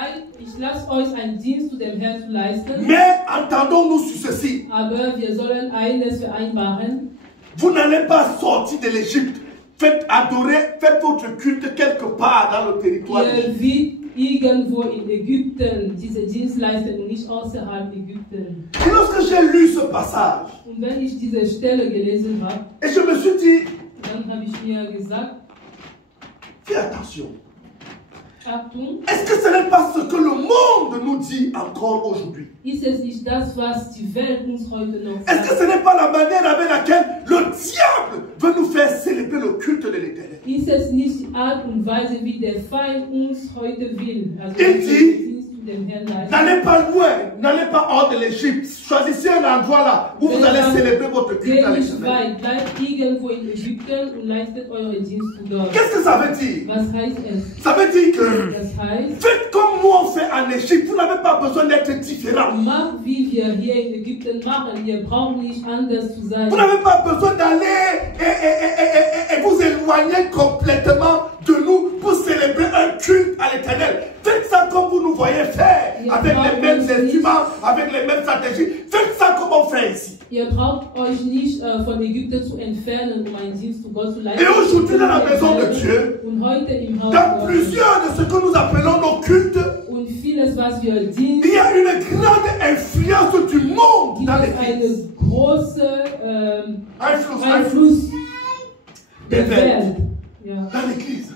lasse euch einen Dienst zu dem Herrn zu leisten. Mais entendons-nous sur ceci. Aber wir sollen eines vereinbaren. Vous n'allez pas sortir de l'Égypte. Faites votre culte quelque part dans le territoire. Ihr wird irgendwo in Ägypten diese Dienst leisten und nicht außerhalb Ägypten. Et lorsque j'ai lu ce passage, Und wenn ich diese Stelle gelesen habe, et je me suis dit, dann habe ich mir gesagt, fais attention. Achtung, Est-ce que ce n'est pas ce que le monde nous dit encore aujourd'hui? ist es nicht das, was die Welt uns heute noch Est-ce que sagt? ce n'est pas la manière avec laquelle le diable es nicht die Art und Weise, wie der Feind uns heute will. Also Il dit, dem Herrn leisten. n'allez pas loin, n'allez pas hors de l'Égypte. Choisissez un endroit là où vous allez célébrer votre culte à Geht nicht l'Éternel. weit, bleibt irgendwo in Ägypten und leistet eure Dienste dort. Qu'est-ce que ça veut dire? Was heißt es? Ça veut dire que Das heißt, faites comme nous on fait en Égypte. Vous n'avez pas besoin d'être différent. macht wie wir hier in Ägypten machen. Ihr braucht nicht anders zu sein. Vous n'avez pas besoin d'aller et vous éloigner complètement de nous pour célébrer un culte à l'Éternel. Faites ça comme vous nous voyez faire, avec les mêmes instruments, avec les mêmes stratégies. Faites ça comme on fait ici. Ihr braucht euch nicht von Ägypten zu entfernen, um einen Dienst zu Gott zu leisten. Et aujourd'hui dans la maison de Dieu, Und heute im Haus dans Gottes. plusieurs de ce que nous appelons nos cultes, Und vieles, was wir il Dienst, y a une grande influence du monde gibt dans es l'Église. eine große Influence Einfluss des der Welt Welt, ja, dans l'Église.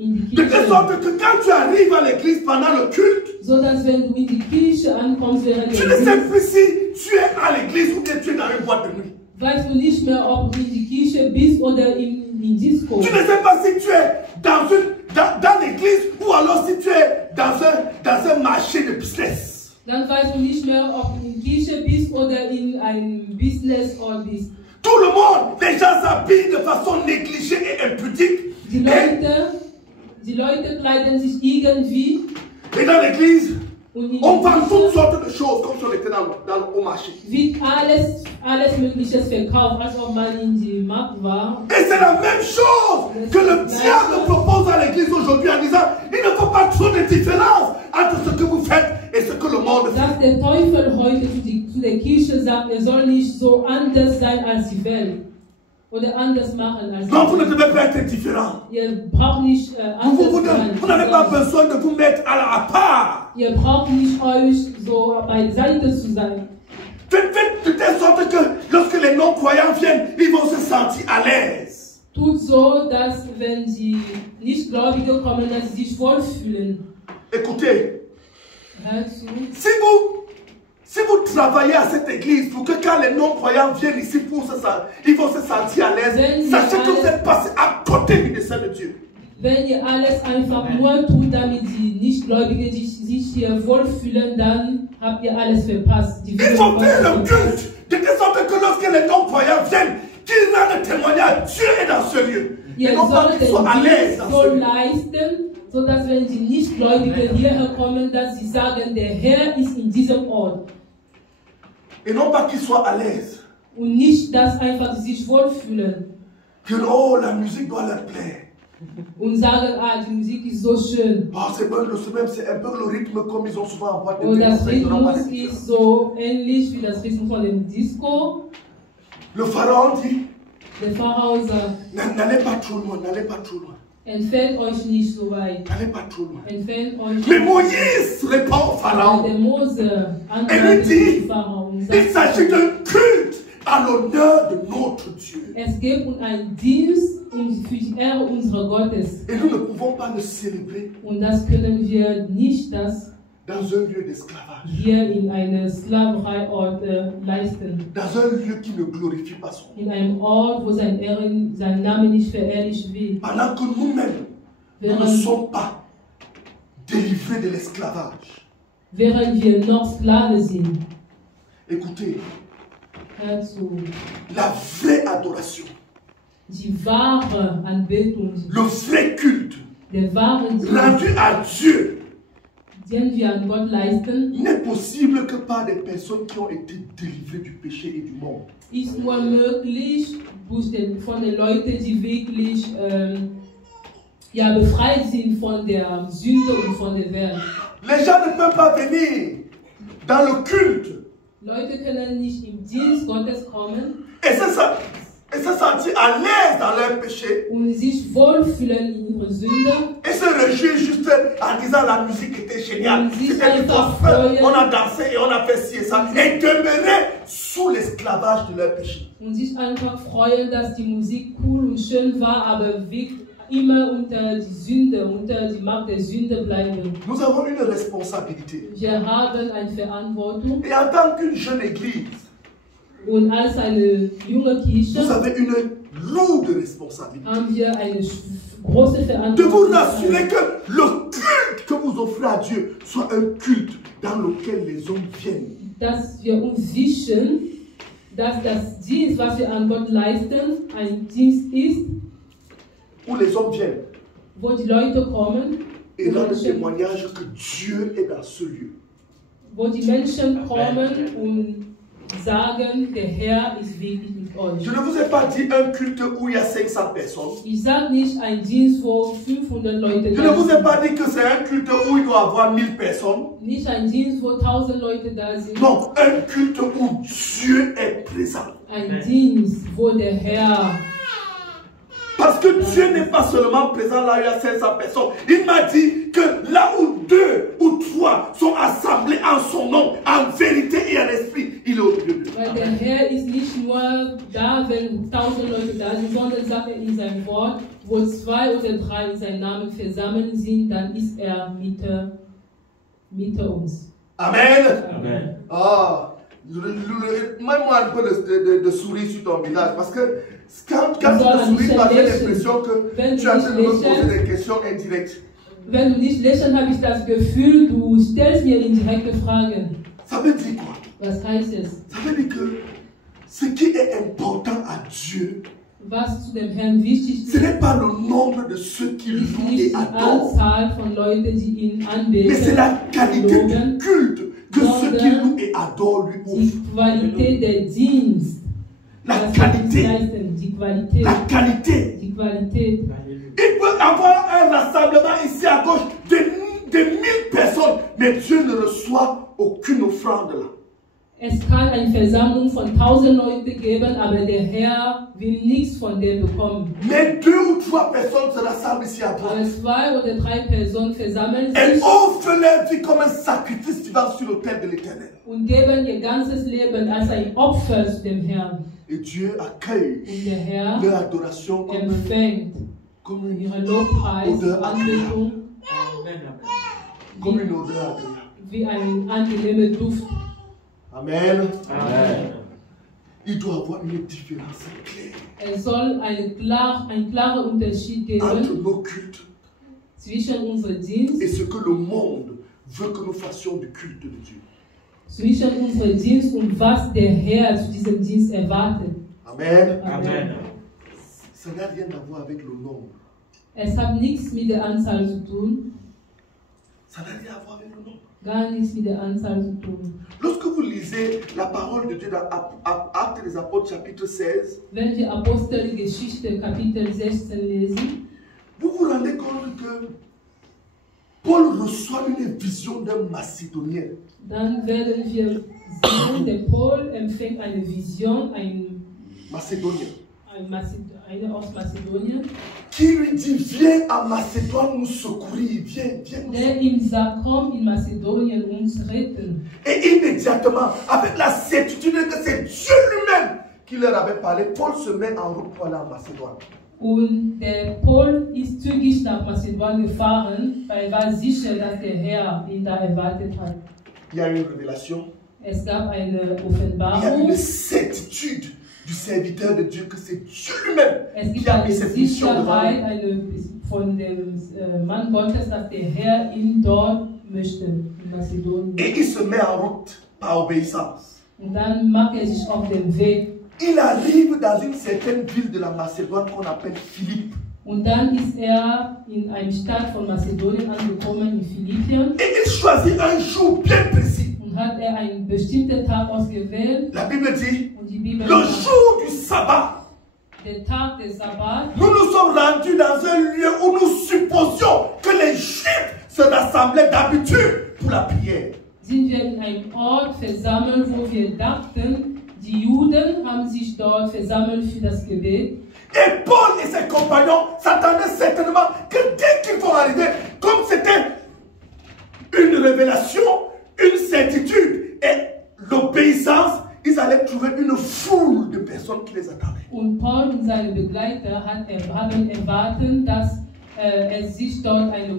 in die De telle Kirche. sorte que quand tu arrives à l'église pendant le culte, So dass wenn du in die Kirche ankommst während tu der ne sais Dienst, plus si tu es à l'église ou bien tu es dans une boîte de nuit. weißt du nicht mehr, ob du in die Kirche bist oder in Disco. Tu ne sais pas si tu es dans l'église ou alors si tu es dans un marché de business. Dann weißt du nicht mehr, ob du in Kirche bist oder in einem Business-Ort bist. Tout le monde, les gens s'habillent de façon négligée et impudique. Die Leute kleiden sich irgendwie Et dans l'église, und in on vend die toutes Kirche sortes de choses comme si on était au marché. wird alles Mögliche verkauft, als ob man in die Markt war. Et c'est la même chose que le diable propose à l'église aujourd'hui en disant il ne faut pas trop de différence entre ce que vous faites et ce que le monde fait. Dass der Teufel heute zu der Kirche sagt, er soll nicht so anders sein als die Welt. Oder anders machen als die Non, vous ne Welt. devez pas être différent. Ihr braucht nicht anders sein. Vous n'avez pas besoin de vous mettre à part. Ihr braucht nicht euch so beiseite zu sein. Faites de telle sorte que lorsque les non-croyants viennent, ils vont se sentir à l'aise. Tut so, dass wenn die Nichtgläubige kommen, dass sie sich wohlfühlen. Écoutez, Hört zu. si vous travaillez à cette église pour que quand les non-croyants viennent ici ils vont se sentir à l'aise, sachez que vous êtes passé à côté du dessein de Dieu. Wenn ihr alles einfach nur tut, damit die Nichtgläubigen sich hier wohlfühlen, dann habt ihr alles verpasst. Die Il Wille faut faire le Gottes. culte de telle sorte que lorsque les non-croyants viennent, qu'ils rendent témoignage, Dieu est dans ce lieu. Et Ihr non pas sollt qu'ils soient à den l'aise Dienst dans so ce lieu. leisten, sodass wenn die Nichtgläubigen hierher kommen, dass sie sagen, der Herr ist in diesem Ort. Et non pas qu'ils soient à l'aise. Und nicht, dass einfach sie sich wohlfühlen Que oh, la musique doit leur plaire. und sagen, ah, die Musik ist so schön. Oh, c'est un peu le rythme comme ils ont souvent en boîte de Und nuit. das Comme ça, ils n'auront pas de Rhythmus différence. ist so ähnlich wie das Rhythmus von dem Disco. Le pharaon dit, Der Pharao sagt, n'allez pas trop loin, n'allez pas trop loin, entfernt euch nicht so weit. n'allez pas trop loin. Entfernt euch Mais Moïse répond au pharaon. Der Mose Elle antwortet dit, dem Pharao und il sagt, s'agit d'un culte à l'honneur de notre Dieu. es geht um einen Dienst für die Ehre unserer Gottes. Et nous ne pouvons pas le célébrer Und das können wir nicht das dans un lieu d'esclavage, hier in einer Sklavereiort leisten. dans un lieu qui ne glorifie pas son nom. In einem Ort, wo sein Name nicht verherrlicht wird. Pendant que nous-mêmes, nous ne Während, sommes pas délivrés de l'esclavage. während wir noch Sklave sind. Écoutez, Hör zu. la vraie adoration, Die wahre Anbetung, le vrai culte der wahre Dienst, rendu à Dieu den wir an Gott leisten, n'est possible que par des personnes qui ont été délivrées du péché et du monde. ist nur möglich von den Leuten, die wirklich befreit sind von der Sünde und von der Welt. Les gens ne peuvent pas venir dans le culte Leute können nicht im Dienst Gottes kommen et se sentir à l'aise dans leur péché und sich wohlfühlen in ihrer Sünde et se réjouir juste en disant la musique était géniale. Sie C'était du einfach gospel, freuen. on a dansé et on a fait ci et ça et demeurer sous l'esclavage de leur péché. und sich einfach freuen, dass die Musik cool und schön war, aber immer unter die Sünde, unter die Macht der Sünde bleiben. Nous avons une responsabilité. Wir haben eine Verantwortung Et en tant qu'une jeune église, und als eine junge Kirche vous avez une lourde responsabilité. haben wir eine große de Verantwortung. vous rassurer que le culte que vous offrez à Dieu soit un culte dans lequel les hommes viennent. Dass wir uns sichern, dass das Dienst, was wir an Gott leisten, ein Dienst ist, Où les hommes viennent wo die Leute kommen, et rendent témoignage que Dieu est dans ce lieu. wo die Menschen kommen und sagen, der Herr ist wirklich mit euch. Je ne vous ai pas dit un culte où il y a 500 personnes. Ich sage nicht ein Dienst, wo 500 Leute Je ne da vous ai sind. pas dit que c'est un culte où il doit y avoir 1000 personnes. Nicht ein Dienst, wo 1000 Leute da sind. Non, un culte où Dieu est présent. Ein Dienst, wo der Herr. Parce que Dieu n'est pas seulement présent là où il y a 500 personnes. Il m'a dit que là où 2 ou 3 sont assemblés en son nom, en vérité et en esprit, il est au milieu d'eux. Weil der Herr ist nicht nur da, wenn 1000 Leute da sind, sondern sagt er in seinem Wort, wo 2 oder 3 in seinem Namen versammelt sind, dann ist er mitte uns. Amen. Amen. Ah, mets-moi un peu de souris sur ton visage. Parce que quand tu me souris, j'ai l'impression que tu es en train de me poser des questions indirectes. Wenn du nicht lächeln, habe ich das Gefühl, du stellst mir indirekte Fragen. Ça veut dire quoi? Was heißt es? Ça veut dire que ce qui est important à Dieu, Was zu dem Herrn wichtig ce ist, n'est pas le nombre de ceux qui ist louent nicht et die adorent, Anzahl von Leuten, die ihn mais c'est anbeten, la qualité du culte que ceux qui louent et adorent lui die offrent. Qualität der Dienst. La Das qualité. heißt, die Qualität. La qualité. Die Qualität. Il peut avoir un rassemblement ici à gauche de 1000 personnes, mais Dieu ne reçoit aucune offrande là. Es kann eine Versammlung von 1000 Leuten geben, aber der Herr will nichts von dem bekommen. Mais 2 ou 3 personnes se rassemblent ici à droite. Aber 2 oder 3 Personen versammeln Elles sich offrent leur vie comme un sacrifice vivant sur l'autel de l'Éternel. und geben ihr ganzes Leben als ein Opfer zu dem Herrn. Et Dieu accueille Und der Herr leur adoration empfängt comme une ihre Lobpreis, odeur agréable. Anbetung Comme une odeur agréable. wie ein angenehmer Duft. Amen. Amen. Il doit y avoir une différence claire Es soll ein klarer Unterschied entre geben nos cultes zwischen unserem Dienst, et ce que le monde veut que nous fassions du culte de Dieu. zwischen unserem Dienst und was der Herr zu diesem Dienst erwartet. Amen. Amen. Ça n'a rien à voir avec le nombre. Es hat nichts mit der Anzahl zu tun, Ça n'a rien à voir avec le nombre. gar nichts mit der Anzahl zu tun. Lorsque vous lisez la parole de Dieu dans Actes des Apôtres chapitre 16, Wenn wir Apostelgeschichte Kapitel 16 lesen, vous vous rendez compte que Paul reçoit une vision d'un Macédonien. dann werden wir sehen, der Paul empfängt eine Vision, Macédonien. einer aus Mazedonien, Qui lui dit, viens à Macédoine nous secourir, viens, viens nous der ihm sagt, komm in Mazedonien uns retten. Et immédiatement, avec la certitude que c'est Dieu lui-même qui leur avait parlé, Paul se met en route pour aller en Macédoine. Und der Paul ist zügig nach Mazedonien gefahren, weil er war sicher, dass der Herr ihn da erwartet hat. Il y a une révélation, Es gab eine il y a Offenbarung, une certitude du serviteur de Dieu que c'est Dieu lui-même es gibt qui a eine mis cette mission devant Sicherheit lui. von dem Mann Gottes, dass der Herr ihn dort möchte, in Mazedonien. Et il se met en route par obéissance. Und dann macht er sich auf den Weg. Il arrive dans une certaine ville de la Macédoine qu'on appelle Philippe. Und dann ist er in einer Stadt von Mazedonien angekommen, in Philippien, Et il choisit un jour bien précis. und hat er einen bestimmten Tag ausgewählt. La Bible dit, Und die Bibel le sagt, jour du sabbat, der Tag des Sabbat, nous nous sommes rendus dans un lieu où nous supposions que les Juifs se rassemblaient d'habitude pour la prière. sind wir in einem Ort versammelt, wo wir dachten, die Juden haben sich dort versammelt für das Gebet. Et Paul et ses compagnons s'attendaient certainement que dès qu'ils vont arriver, comme c'était une révélation, une certitude et l'obéissance, ils allaient trouver une foule de personnes qui les attendaient. Und Paul und seine Begleiter haben erwartet, dass es sich dort eine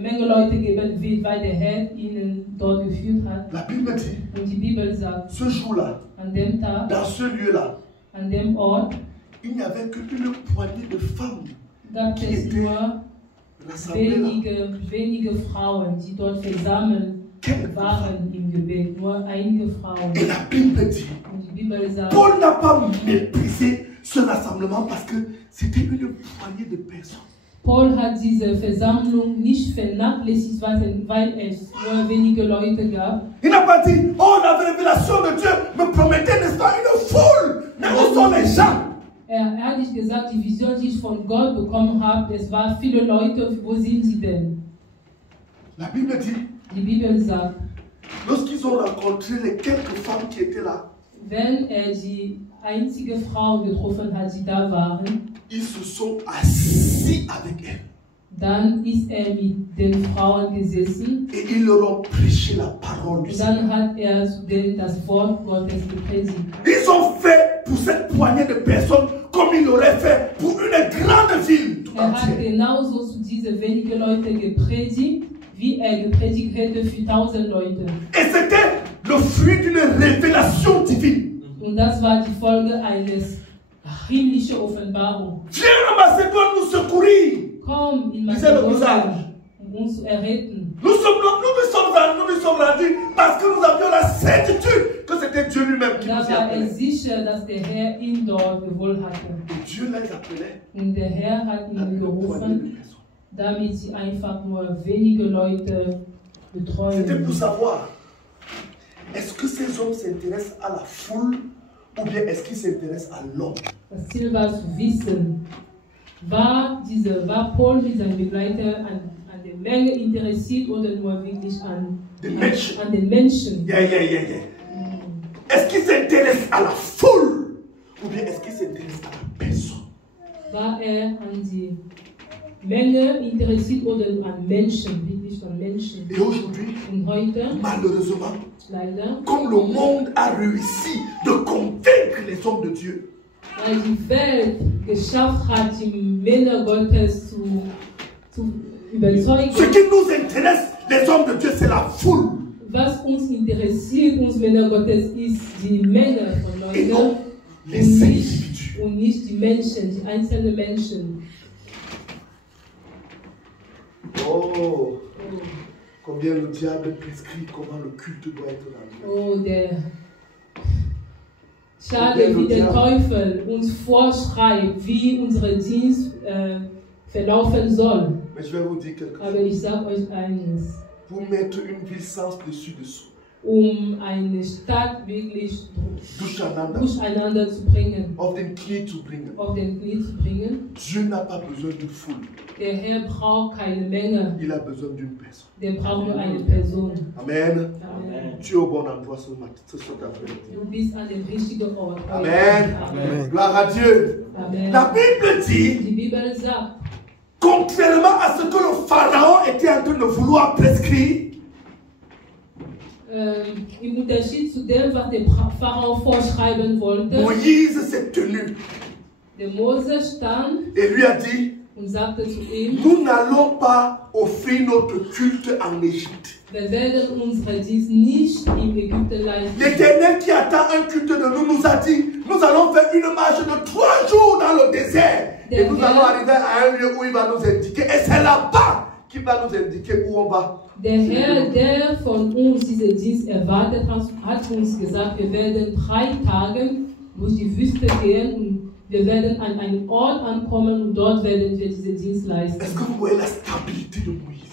Menge Leute geben wird, weil der Herr ihnen dort geführt hat. La Bible dit, Und die Bibel sagt, ce jour-là, an dem Tag, dans ce lieu-là, an dem Ort, il n'y avait qu'une poignée de femmes gab qui es étaient nur rassemblés là. wenige Frauen, die dort versammelt waren im Gebet. Nur einige Frauen. Et la Bible dit, Und die Bibel sagt, Paul n'a pas méprisé ce rassemblement parce que c'était une poignée de personnes. Paul hat diese Versammlung nicht vernachlässigt, weil es nur wenige Leute gab. Il n'a pas dit, oh la révélation de Dieu me promettait, n'est-ce pas, une foule. Mais où sont les gens? Er hat nicht gesagt, die Vision, die ich von Gott bekommen habe, es waren viele Leute, wo sind sie denn? La Bible dit, Die Bibel sagt, lorsqu'ils ont rencontré les quelques femmes qui étaient là, wenn er die einzige Frau getroffen hat, die da waren, ils se sont assis avec elles. dann ist er mit den Frauen gesessen Et ils leur ont prêché la parole du und Seigneur. dann hat er zu denen das Wort Gottes gepredigt. Ils ont fait pour cette poignée de personnes comme ils l'auraient fait pour une grande ville tout Er hat entière. genauso zu diesen wenigen Leuten gepredigt, wie er gepredigt hätte für 1000 Leute. Et c'était le fruit d'une révélation divine. Und das war die Folge eines himmlischen Offenbarung. Viens en Macédoine nous secourir. Komm in Disait le visage. Mazedonien, um uns zu erretten. Nous nous sommes rendus parce que nous avions la certitude que c'était Dieu lui-même qui Da nous y war er appelait. sicher, dass der Herr ihn dort gewollt hatte. Et Dieu les appelait Und der Herr hat à ihn une poignée de gerufen, personnes. damit sie einfach nur wenige Leute C'était betreuen. pour savoir, est-ce que ces hommes s'intéressent à la foule ou bien est-ce qu'ils s'intéressent à l'homme? Das Ziel war zu wissen, war Paul mit seinen Begleitern an der Menge interessiert oder nur wirklich an den Menschen. Yeah. Est-ce qu'ils s'intéressent à la foule ou bien est-ce qu'ils s'intéressent à la personne? War an die Menge interessiert oder an Menschen, wirklich an Menschen? Et aujourd'hui, Und heute, malheureusement, leider, comme le monde a réussi de convaincre les hommes de Dieu, weil die Welt geschafft hat, die Männer Gottes zu überzeugen. ce qui nous intéresse, les hommes de Dieu, c'est la foule Was uns interessiert, uns Männer Gottes, ist die Menge von et Leuten non les individus. und nicht die Menschen, die einzelnen Menschen. Oh, combien le diable prescrit comment le culte doit être dans le Oh, schade, wie der Teufel uns vorschreibt, wie unser Dienst verlaufen soll. Mais je vais vous dire quelque Aber chose. ich sage euch eines, Pour mettre une ville sans dessus-dessous, eine Stadt wirklich durcheinander, durcheinander zu bringen, auf den Knie zu bringen. auf den Knie zu bringen. Dieu n'a pas besoin d'une foule, Der Herr braucht keine Menge, il a besoin d'une personne. der braucht nur eine Person. Amen. Amen. Tu es au bon endroit ce après-midi. Du bist an dem richtigen Ort. Amen. Amen. Gloire à Dieu. Amen. La Bible dit, Die Bibel sagt, contrairement à ce que le Pharaon était en train de vouloir prescrire, im Unterschied zu dem, was der Pharao vorschreiben wollte, Moïse s'est tenu der Mose stand et lui a dit, und sagte zu ihm, nous n'allons pas offrir notre culte en Égypte. wir werden unseren Dienst nicht in Ägypten leisten. L'Éternel qui attend un culte de nous nous a dit, nous allons faire une marche de 3 jours dans le désert. Et nous allons arriver à un lieu où il va nous indiquer. Et c'est là-bas qu'il va nous indiquer où on va. Der Herr, der von uns diesen Dienst erwartet hat uns gesagt, wir werden 3 Tage durch die Wüste gehen und wir werden an einen Ort ankommen und dort werden wir diesen Dienst leisten. Est-ce que vous voyez la stabilité de Moïse?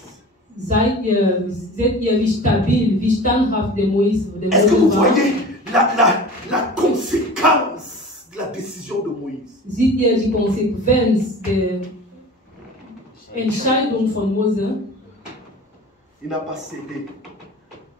Seht ihr, wie stabil, wie standhaft der Moïse Est-ce que vous war? voyez la conséquence de la décision de Moïse? Seht ihr die Konsequenz der Entscheidung von Mose? Il n'a pas cédé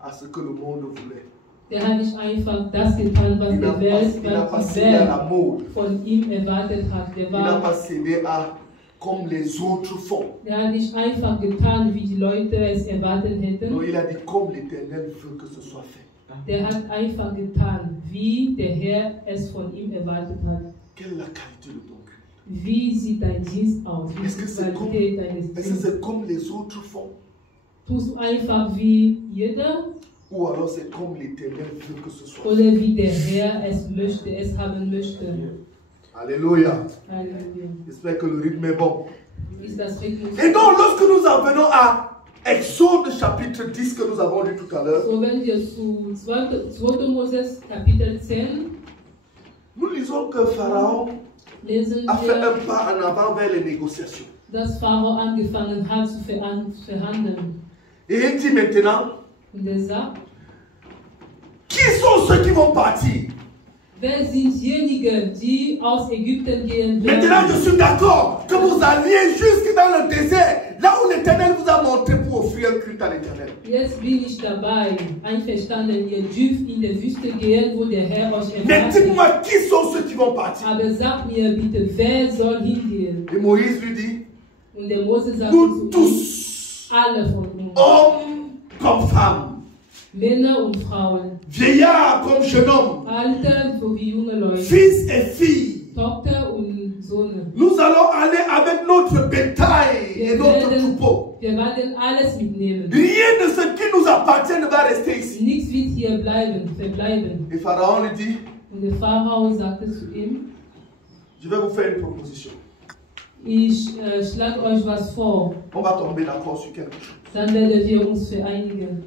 à ce que le monde voulait. Der hat nicht einfach das getan, was Il n'a die pas cédé à la Welt mode. von ihm erwartet hat. Il n'a pas cédé à comme les autres font. Der hat nicht einfach getan, wie die Leute es erwartet Non, hätten. il a dit comme l'Éternel veut que ce soit fait. Der hat einfach getan, wie der Herr es von ihm erwartet hat. Quelle est la qualité de ton culte? Wie sieht dein Dienst aus? Wie Est-ce que ist die c'est comme, Qualität deines est-ce que Dienstes? c'est comme les autres font? Tust du einfach wie jeder Ou alors c'est comme l'Éternel veut que ce soit fait? oder wie der Herr es möchte, es haben möchte? Alléluia. Halleluja. J'espère que le rythme est bon. Ist das Rhythmus? Et donc, lorsque nous en venons à Exode chapitre 10 que nous avons lu tout à l'heure, So, wenn wir zu 2. Moses Kapitel 10 nous lisons que Pharaon lesen a fait wir, un pas en avant vers les négociations. dass Pharao angefangen hat zu verhandeln. Et il dit maintenant, Und er sagt, qui sont ceux qui vont partir? wer sind diejenigen, die aus Ägypten gehen Maintenant, je werden? suis d'accord que vous alliez jusque dans le désert, là où l'Éternel vous a montré pour offrir un culte à l'Éternel. Jetzt bin ich dabei, einverstanden, ihr dürft in der Wüste gehen, wo der Herr euch Mais empfangen. dites-moi, qui sont ceux qui vont partir? Aber sagt mir bitte, wer soll hingehen? Et Moïse lui dit, Und der Mose sagt nous zu ihm, tous, alle von uns, hommes comme femmes, Männer und Frauen, vieillards comme jeunes hommes, Alte sowie junge Leute, fils et filles, Tochter und Sohn. nous allons aller avec notre bétail et notre troupeau. Wir werden alles mitnehmen. Rien de ce qui nous appartient ne va rester ici. Nichts wird hier verbleiben. Et Pharaon lui dit, Und der Pharao sagte zu ihm, je vais vous faire une proposition. ich schlage euch was vor, On va tomber d'accord sur quelque chose. dann werden wir uns vereinigen.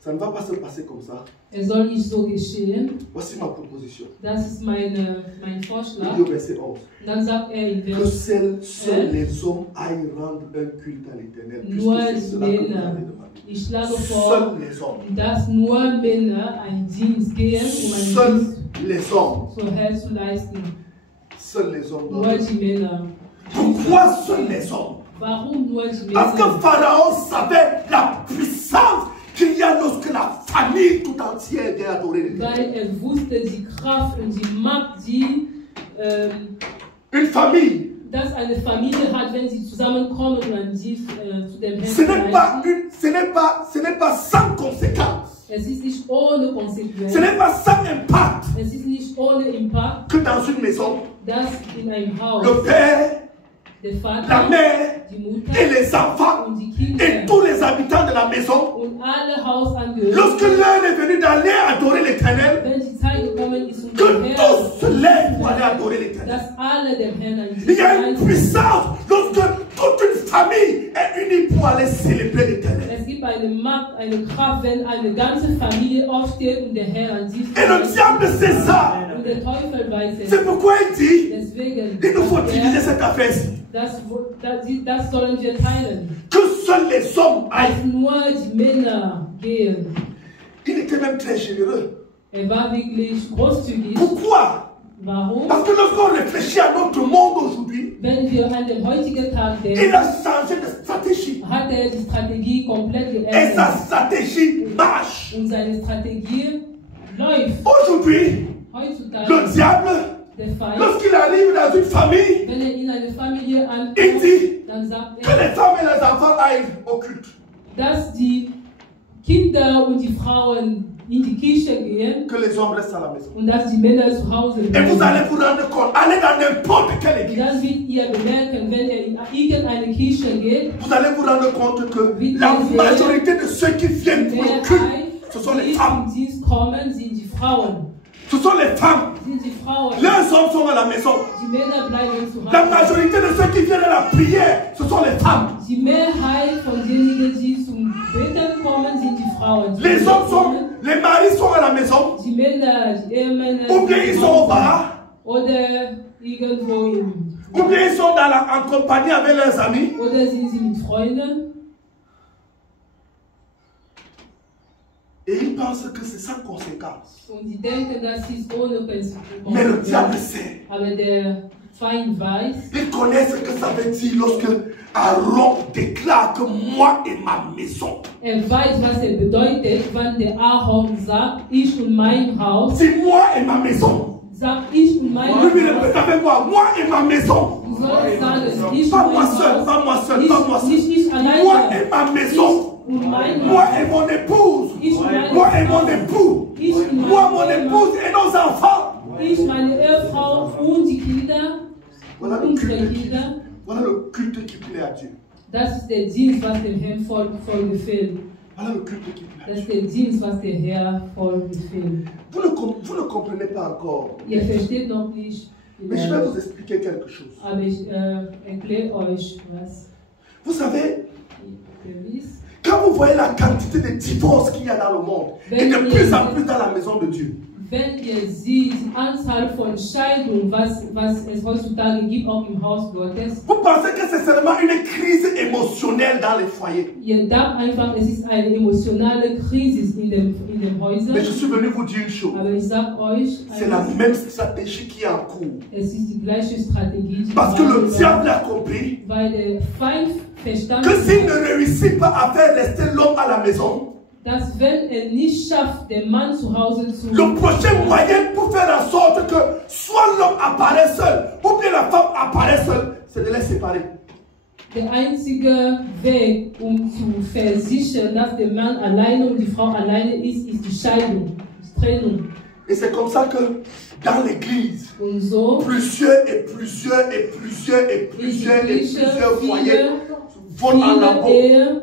Ça ne va pas se passer comme ça. Es soll nicht so geschehen. Voici ma proposition. Das ist mein Il Vorschlag. dit au verset 11. Und dann sagt er in Que Vers seuls les hommes aillent rendre un culte à l'Éternel. Nur Puisque c'est cela que vous Männer. avez demandé. Ich schlage vor, Seuls les hommes. dass nur Männer einen Dienst gehen, um einen Seuls Dienst les hommes. zur Herr zu leisten. Seuls les hommes. Nur die Männer. Pourquoi seuls les hommes? Warum nur die Parce que Männer? Pharaon savait la puissance qu'il y a lorsque la famille tout entière vient adorer l'Éternel. Weil er wusste die Kraft und die Macht, die Une famille, dass eine Familie hat, wenn sie zusammenkommen und einen Dienst zu dem ce Herrn n'est pas, leisten. ce n'est pas sans conséquence. Es ist nicht ohne Ce Konsequenz. n'est pas sans impact Es ist nicht ohne Impact, que dans une maison, dass in einem Haus le père, der la Vater, mère die Mutter et les enfants und die et Kinder tous les habitants de la maison, und alle Hausangehörigen, lorsque l'heure est venue d'aller adorer l'Éternel, wenn die Zeit gekommen ist, um que den tous Herrn se lèvent pour aller adorer l'Éternel. dass alle dem Herrn einen Il Dienst y a une leisten. puissance lorsque toute une famille est unie pour aller célébrer l'Éternel. Es gibt eine Macht, eine Kraft, wenn eine ganze Familie aufsteht und der Herr an sie Et le diable sait ça. und der Teufel weiß es. C'est pourquoi il dit, Deswegen, il nous faut diviser cette affaire-ci. das sollen wir teilen. Que seuls les hommes Als aillent. nur die Männer gehen. Il était même très généreux. Er war wirklich großzügig. Pourquoi? Warum? Parce que lorsqu'on réfléchit à notre monde aujourd'hui, Wenn wir an den heutigen Tag il denken, a changé de stratégie. hat er die Strategie komplett Et sa geändert. stratégie marche. Und seine Strategie läuft. Aujourd'hui, Heutzutage, le diable, der Feind, lorsqu'il arrive dans une famille, wenn er in eine Familie il ankommt, dit dann sagt que er, les femmes et les enfants aillent au culte. dass die Kinder und die Frauen in die Kirche gehen Que les hommes restent à la maison. und dass die Männer zu Hause Et vous bleiben. allez vous rendre compte, allez dans n'importe quelle Und église. dann wird ihr bemerken, wenn er in irgendeine Kirche geht, Vous allez vous rendre compte que la majorité de ceux qui viennent pour le culte, ce sont die les femmes. zum Dienst kommen, sind die Frauen. Ce sont les femmes. Sind die Frauen. Les hommes sont à la maison. Die Männer bleiben zu La Hause. majorité de ceux qui viennent à la prière, ce sont les femmes. Die Mehrheit von denjenigen, die zum Beten kommen, sind die Frauen. Die Les hommes sont, kommen, les maris sont à la maison. die Männer, die Ehemänner, Ou bien ils die sont au Frauen bar. oder irgendwo Ou bien ils sont en compagnie avec leurs amis. oder sind sie mit Freunden. Et ils pensent que c'est sans conséquence. Und die denken, das ist ohne Mais le diable Konsequenz. sait. Aber der Feind weiß, Ils connaissent ce que ça veut dire lorsque Aaron déclare que moi et ma maison. weiß, was bedeutet, wenn der Aaron sagt, ich und mein Haus, C'est moi et ma maison. sagt ich und mein Oui, mais Haus. répète avec moi, moi et ma maison. Du sollst sagen, ich Pas und moi mein seul, Haus. pas moi seul, pas moi seul. Nicht ich alleine. Moi et ma maison. Ich und mein Moi Haus. et mon épouse. Ich und meine Moi et Frau. mon époux. Ich und meine Moi, mon Ehemann. épouse et nos enfants. Ich, meine Ehefrau und die Kinder, Voilà le unsere culte, Kinder. voilà le culte qui plaît à Dieu. Das ist der Dienst, was dem Herrn voll gefällt. Voilà le culte qui plaît. Das ist der Dienst, was der Herr voll befehlt. Vous ne comprenez pas encore. Ihr versteht noch nicht, Mais je vais vous expliquer quelque chose. aber ich erkläre euch was. Vous savez, Ihr wisst, quand vous voyez la quantité de divorces qu'il y a dans le monde, et de plus en plus dans la maison de Dieu, wenn ihr seht, die Anzahl von Scheidungen, was es heutzutage gibt, auch im Haus Gottes, vous pensez que c'est seulement une crise émotionnelle dans les foyers. ihr dacht einfach, es ist eine emotionale Krise in den Häusern. Mais je suis venu vous dire une chose. Aber ich sag euch, C'est la même stratégie qui est en cours. es ist die gleiche Strategie, die Parce que le läuft, diable a compris weil der Feind verstanden que s'il hat, ne réussit pas à faire rester l'homme à la maison, dass wenn nicht schafft, den Mann zu Hause zu le prochain moyen pour faire en sorte que soit l'homme apparaît seul ou bien la femme apparaît seule, c'est de les séparer. der einzige Weg, zu versichern, dass der Mann alleine und die Frau alleine ist die Scheidung, die Trennung. Et c'est comme ça que dans l'église, Und so plusieurs foyers vont en viele lambeaux. Ehen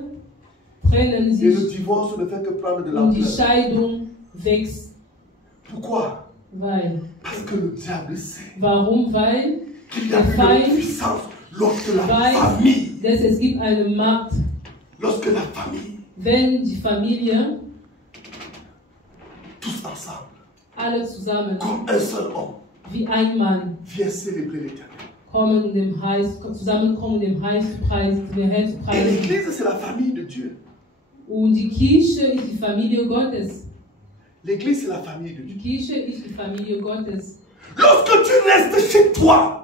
trennen Et le sich divorce ne fait que prendre de und die l'ampleur. Scheidung wächst. Pourquoi? Weil. Parce que le diable sait Warum? Weil qu'il y a der une Feind puissance lorsque la weiß, famille, dass es gibt eine Macht, lorsque la famille, wenn die Familie tous ensemble, alle zusammen comme un seul homme, wie ein Mann vient célébrer l'éternel. zusammenkommen, dem Herrn zu preisen. Et l'église, c'est la famille de Dieu. Und die Kirche ist die Familie Gottes. L'église, c'est la famille de Die Dieu. Kirche ist die Familie Gottes. Lorsque tu restes chez toi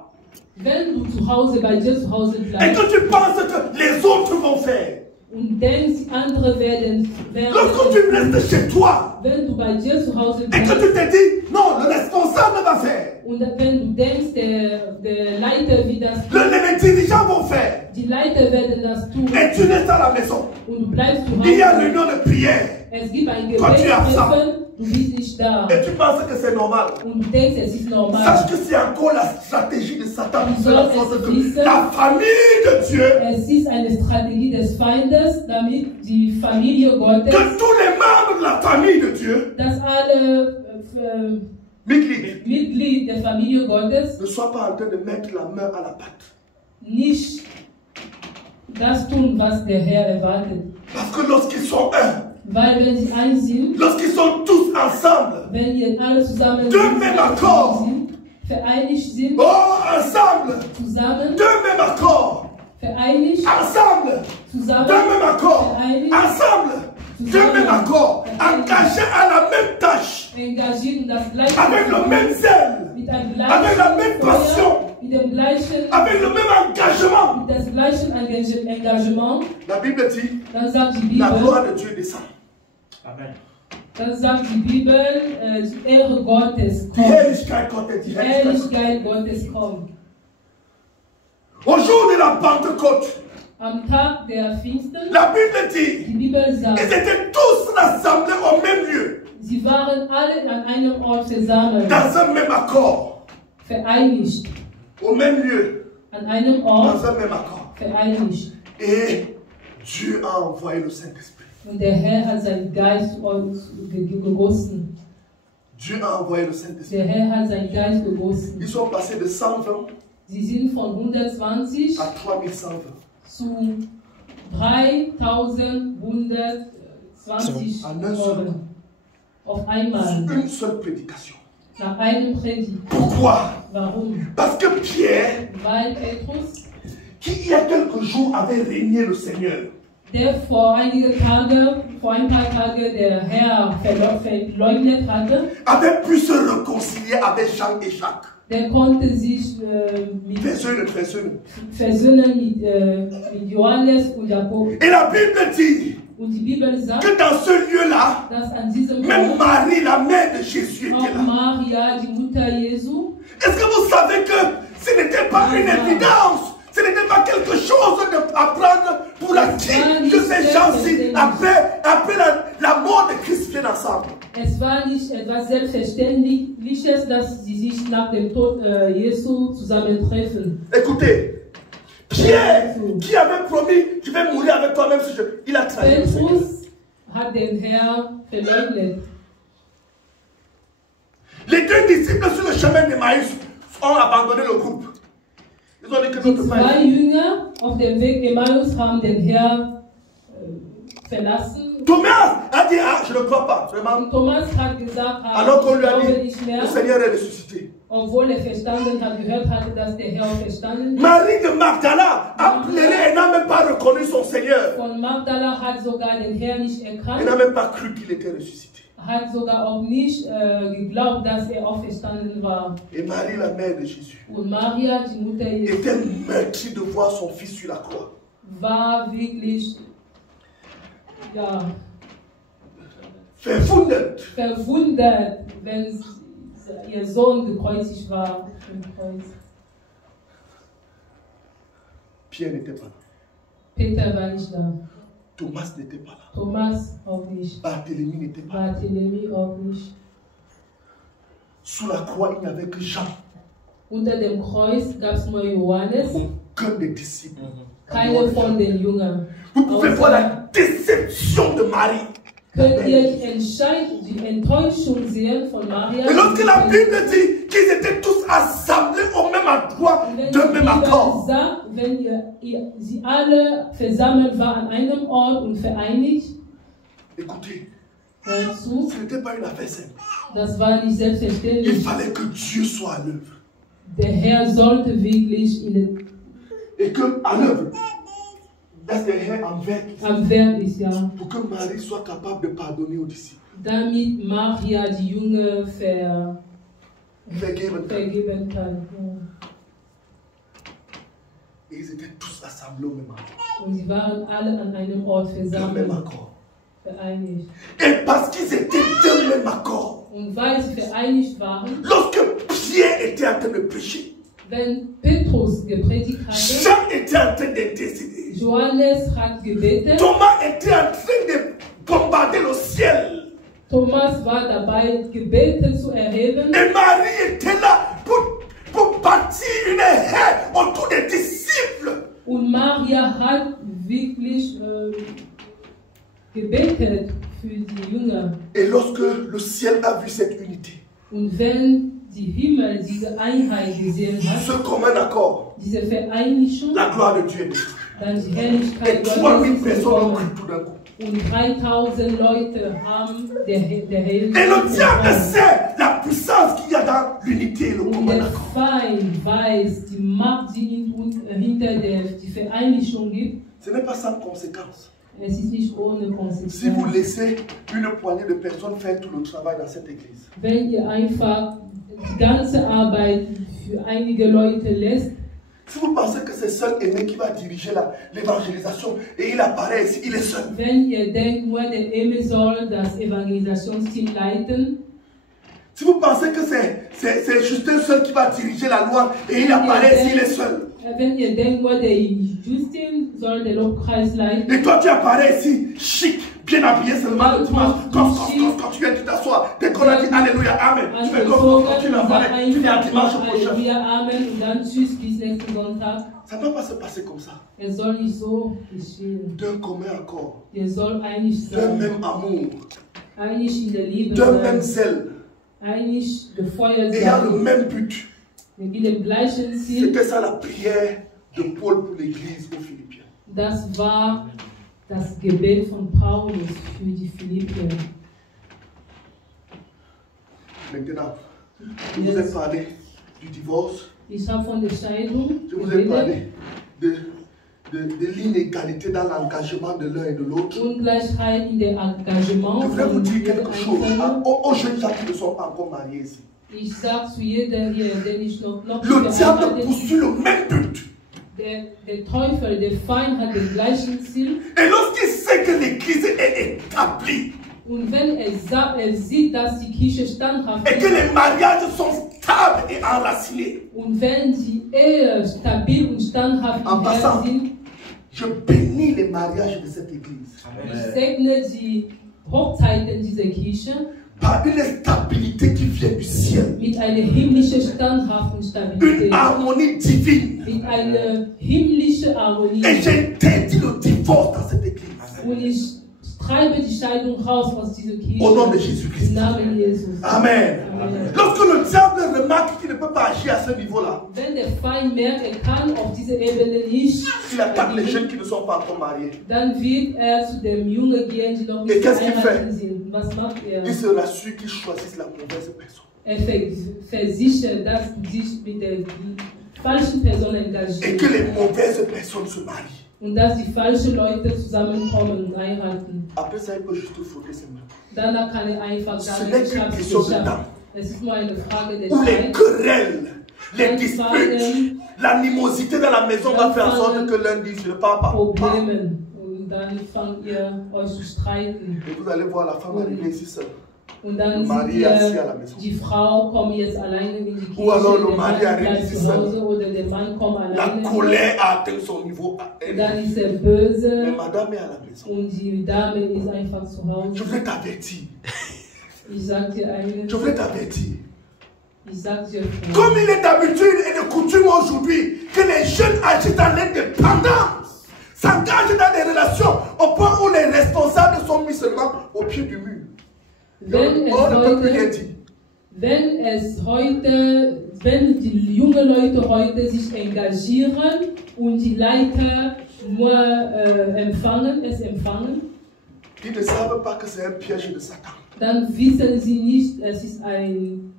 Wenn du zu Hause bei dir zu Hause et bleibst que tu penses que les autres vont faire, und denkst, andere werden lorsque tu restes chez toi wenn du bei dir zu Hause et que bleibst tu te dis, non, le responsable va faire, und wenn du denkst, der Leiter wird das tun, les dirigeants vont faire, die Leiter werden das tun et tu restes à la maison. und du bleibst zu Il y a Hause. l'union de prière Es gibt ein Quand tu es absent. Gebetstreffen, du bist nicht da et tu penses que c'est normal. und du denkst, es ist normal. Sache que c'est encore la stratégie de Satan pour faire en sorte que Wissen. la famille de Dieu, Es ist eine Strategie des Feindes, damit die Familie Gottes, que tous les membres de la famille de Dieu, dass alle Mitglieder, Mitglieder der Familie Gottes ne soient pas en train de mettre la main à la pâte. nicht das tun, was der Herr erwartet. Parce que lorsqu'ils sont un, Weil wenn sie eins sind, lorsqu'ils sont tous ensemble, wenn ihr alle zusammen de même accord, sind, vereinigt sind, oh, ensemble, zusammen, de même accord, vereinigt, ensemble, zusammen, de même accord, vereinigt, ensemble, de même accord, engagés à la même tâche, engagiert und das gleiche avec le même zèle, mit einem avec la même passion, mit dem gleichen, avec le même engagement. mit dem gleichen Engagement, La Bible dit, dann sagt die la Bibel, gloire de Dieu descend. Amen. dann sagt die Bibel, die Ehre Gottes Die kommt. Herrlichkeit Gottes, die Die Herrlichkeit. Herrlichkeit Gottes kommt. Au jour de la Pentecôte, Am Tag der Pfingsten, la Bible dit, die Bibel ils sagt, étaient tous rassemblés au même lieu, sie waren alle an einem Ort versammelt, dans un même accord, vereinigt, au même lieu, an einem Ort dans un même accord. vereinigt. Et Dieu a envoyé le Saint-Esprit. Und der Herr hat seinen Geist zu uns gegossen. Dieu a envoyé le Saint-Esprit. Der Herr hat seinen Geist gegossen. Ils sont passés de 120 Sie sind von 120 à 3120. zu 3120 geworden. Auf einmal. Une seule prédication. Nach einem Predigt. Pourquoi? Warum? Parce que Pierre, Weil Petrus, qui il y a quelques jours avait régné le Seigneur, der vor ein paar Tagen der Herr verleugnet hatte, avait pu se réconcilier avec Jean et Jacques. der konnte sich versöhnen mit Johannes und Jakob. Et la Bible dit Und die Bibel sagt, que dans ce lieu-là, dass an diesem même Ort Marie, la mère de Jésus, était auch là. Maria, die Mutter Jesu, Est-ce que vous savez que ce n'était pas une évidence? Ce n'était pas quelque chose à prendre pour acquis que ces gens-ci, après la mort de Christ, viennent ensemble. es war nicht etwas Selbstverständliches, dass sie sich nach dem Tod Jesu zusammentreffen. Écoutez, Pierre, qui avait promis, je vais mourir avec toi même si il a trahi le Seigneur. Petrus hat den Herr verleugnet. Les deux disciples sur le chemin d'Emmaüs ont abandonné le groupe. Ils ont dit que Die notre zwei Père. Jünger auf dem Weg Emmaus haben den Herr verlassen. Thomas a dit, ah, je ne crois pas. Vraiment. Und Thomas hat gesagt, Alors qu'on lui a ich glaube dit, nicht le mehr, Seigneur est ressuscité. obwohl er verstanden hat, gehört hatte, dass der Herr verstanden ist. Marie de Magdala a pleuré et n'a même pas reconnu son Seigneur. Von Magdala hat sogar den Herrn nicht Elle erkannt, n'a même pas cru qu'il était ressuscité. hat sogar auch nicht geglaubt, dass er auferstanden war. Et Marie, la mère de Jésus, Und Maria, die Mutter Jesu, était meurtrie de voir son fils sur la croix. war wirklich Verwundert. verwundert, wenn ihr Sohn gekreuzigt war. Im Kreuz. Pierre n'était pas là. Peter war nicht da, Thomas n'était pas là. Thomas auch nicht, Barthélemy n'était pas là. Barthélemy auch nicht. Sous la croix, il n'y avait que Jean. Unter dem Kreuz gab es nur Johannes, Aucun des disciples. keine von den Jüngern. Vous pouvez voir la déception de Marie. Könnt ihr die Enttäuschung sehen von Maria? Et lorsque la Bible dit qu'ils étaient tous assemblés au même endroit, de même accord. Sagt, wenn sie alle versammelt waren an einem Ort und vereinigt, Écoutez, hört zu, ce n'était pas une affaire simple. das war nicht Il selbstverständlich. fallait que Dieu soit à l'œuvre. Der Herr sollte wirklich Et que à l'œuvre, dass der Herr am Werk ist, am Werk ist, ja. pour que Marie soit capable de pardonner aux disciples. Damit Maria die Jünger Vergeben. vergeben kann. Ja. Et ils étaient tous assemblés au même endroit. Und sie waren alle an einem Ort Au même versammelt, accord. vereinigt. Et parce qu'ils étaient de même accord, Und weil sie vereinigt waren, lorsque Pierre était en train de prêcher, wenn Petrus gepredigt hatte, Jean était en train d'intercéder, Johannes hat gebetet, Thomas était en train de bombarder le ciel. Thomas war dabei, Gebete zu erheben. Et Marie était là pour bâtir une haie autour des disciples. Und Maria hat wirklich gebetet für die Jünger. Et lorsque le ciel a vu cette unité, Und wenn die Himmel diese Einheit gesehen hat, ce commun accord, diese Vereinigung, la gloire de Dieu est descendue. dann die Herrlichkeit Et 3000 Gottes ist personnes ont cru gekommen. tout d'un coup. Und 3000 Leute haben der Et le diable sait la puissance qu'il y a dans l'unité et le Und commun der accord. Feind weiß die Macht, die hinter die Vereinigung gibt. Ce n'est pas sans conséquence. Es ist nicht ohne Si vous Konsequenz. laissez une poignée de personnes faire tout le travail dans cette église, Wenn ihr einfach die ganze Arbeit für einige Leute lässt, si vous pensez que c'est seul Aimé qui va diriger l'évangélisation et il apparaît ici, il est seul. wenn ihr denkt, nur der Emme soll das Evangelisationsteam leiten, Si vous pensez que c'est Justin seul qui va diriger la loi et il apparaît ici, il est seul. wenn ihr denkt, nur der Justin soll den Lobpreis leiten, Et toi tu apparais ici, chic, bien habillé seulement le dimanche, quand tu viens, tu t'assois. Dès qu'on a dit Alléluia, Amen, tu fais comme quand tu l'apparais, tu viens dimanche prochain. Halleluja, Amen und dann tschüss bis nächsten Sonntag. Ça ne peut pas se passer comme ça. Es soll nicht so geschehen. D'un commun accord, Ihr soll einig d'un sein, même amour, einig in der Liebe d'un même sein, zèle, einig gefeuert ayant le sein, même but. mit dem gleichen Ziel. C'était ça la prière de Paul pour l'église aux Philippiens. Das war das Gebet von Paulus für die Philippier. Maintenant, je vous ai parlé du divorce, Ich habe von der Scheidung je vous ai parlé geredet, de l'inégalité dans l'engagement de l'un et de l'autre. Ungleichheit in der Engagement Je voudrais vous von dire jedem quelque chose Einzelnen. aux jeunes gens qui ne sont pas encore mariés ici. Ich sage zu jedem hier, der nicht noch Le diable verheiratet poursuit le même but. der Teufel, der Feind hat den gleichen Ziel. Et lorsqu'il sait que l'église est établie Und wenn er sieht, dass die Kirche standhaft et que ist les mariages sont stables et enracinés, und wenn die Ehe stabil und standhaft En im passant. Herzen sind, je bénis les mariages de cette église ich segne die Hochzeiten dieser Kirche par une stabilité qui vient du ciel, mit einer himmlischen standhaften Stabilität, une harmonie divine. mit einer himmlischen Harmonie. Et j'interdis le divorce dans cette église. Und ich treibe die Scheidung raus aus dieser Kirche. Au nom de Jésus-Christ. Im Namen Jesus. Amen. Amen. Lorsque le diable remarque qu'il ne peut pas agir à ce niveau-là, Wenn der Feind merkt, er kann auf dieser Ebene nicht, il attaque les jeunes qui ne sont pas encore mariés. dann wird er zu dem Jungen gehen, die noch nicht qu'est-ce qu'il verheiratet sind. Und was macht er? Il se rassure qu'ils choisissent la mauvaise personne. Er versichert, dass sie sich mit der falschen Person Et engagieren. que les mauvaises personnes se marient. Und dass die falschen Leute zusammenkommen und heiraten. Après ça, il peut juste frotter ses mains. Danach kann er einfach Ce sagen, n'est ich qu'une habe es question de geschafft. temps. Es ist nur eine Frage der Ou les Zeit. querelles, les disputes, l'animosité dans la maison va faire en sorte que l'un dise je ne pars pas. Problemen. Und dann fangt ihr euch zu streiten. Et vous allez voir la femme arriver ici seule. Und dann Marie seht assis à ihr, la maison. die Frau kommt jetzt alleine in die Ou alors le Kirche, der mari Mann arrive bleibt ici zu seul. Hause oder der Mann kommt La alleine. colère a atteint son niveau. Und dann ist er Mais böse madame est à la maison. und die Dame ist einfach zu Je Hause. voudrais t'avertir. Ich sag dir eine, Je voudrais t'avertir. ich sag dir, Comme il est d'habitude et de coutume aujourd'hui que les jeunes agissent dans l'indépendance, s'engagent dans des relations au point où les responsables sont mis seulement au pied du mur. wenn On ne peut plus rien es dire. wenn die jungen Leute heute sich engagieren und die Leiter nur empfangen, Ils ne savent pas que c'est un piège de Satan. dann wissen sie nicht, es ist ein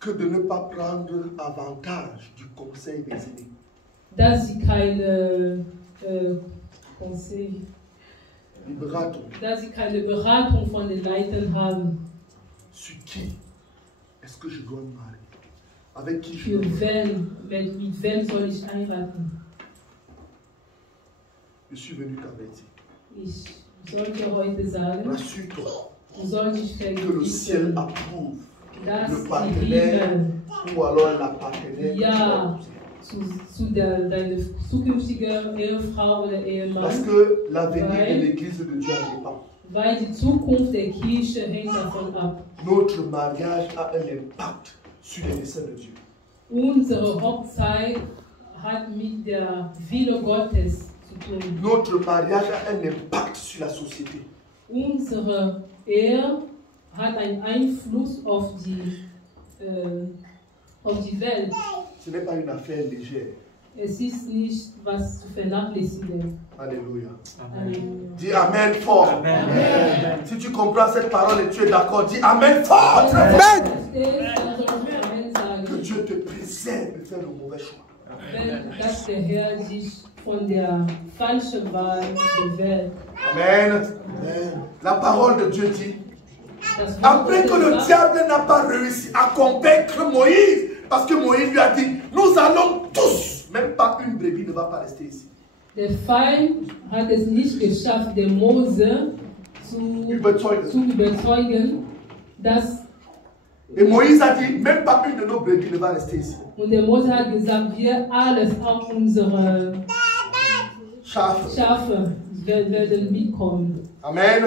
Que de ne pas prendre avantage du conseil des aînés. dass sie keine Conseil, Liberatum. dass sie keine Beratung von den Leitern haben. Sur qui est-ce que je dois me marier? Avec qui je Für dois me marier? wen, mit wem soll ich heiraten? Je suis venu t'avertir. Ich soll dir heute sagen, Rassure-toi du sollst dich que le ciel vergewissern, approuve dass le die partenaire Himmel ou alors la partenaire que tu Ja. vas épouser. zu deine zukünftige Ehefrau oder Parce Ehemann, que l'avenir Ouais. de l'église de Dieu en dépend. weil die Zukunft der Kirche hängt davon ab. Notre mariage a un impact sur les desseins de Dieu. Unsere Hochzeit hat mit der Wille Gottes zu tun. Notre mariage a un impact sur la société. Unsere Ehe hat einen Einfluss auf die Welt. Ce n'est pas une affaire légère. Es ist nicht was zu vernachlässigen. Alléluia. Amen. Dis Amen fort. Amen. Si tu comprends cette parole et tu es d'accord, dis Amen fort. Très fort. Que Dieu te préserve de faire le mauvais choix. Dass der Herr sich von der falschen Wahl bewährt. Amen. Amen. La parole de Dieu dit, Das Wort après que le Gottes sagt, diable n'a pas réussi à convaincre Moïse, parce que Moïse lui a dit, nous allons tous, même pas une brebis ne va pas rester ici. der Feind hat es nicht geschafft, den Mose zu überzeugen, dass Et Moïse a dit, même pas une de nos brebis ne va rester ici. und der Mose hat gesagt, wir alles, auch unsere Schafe werden mitkommen. Amen.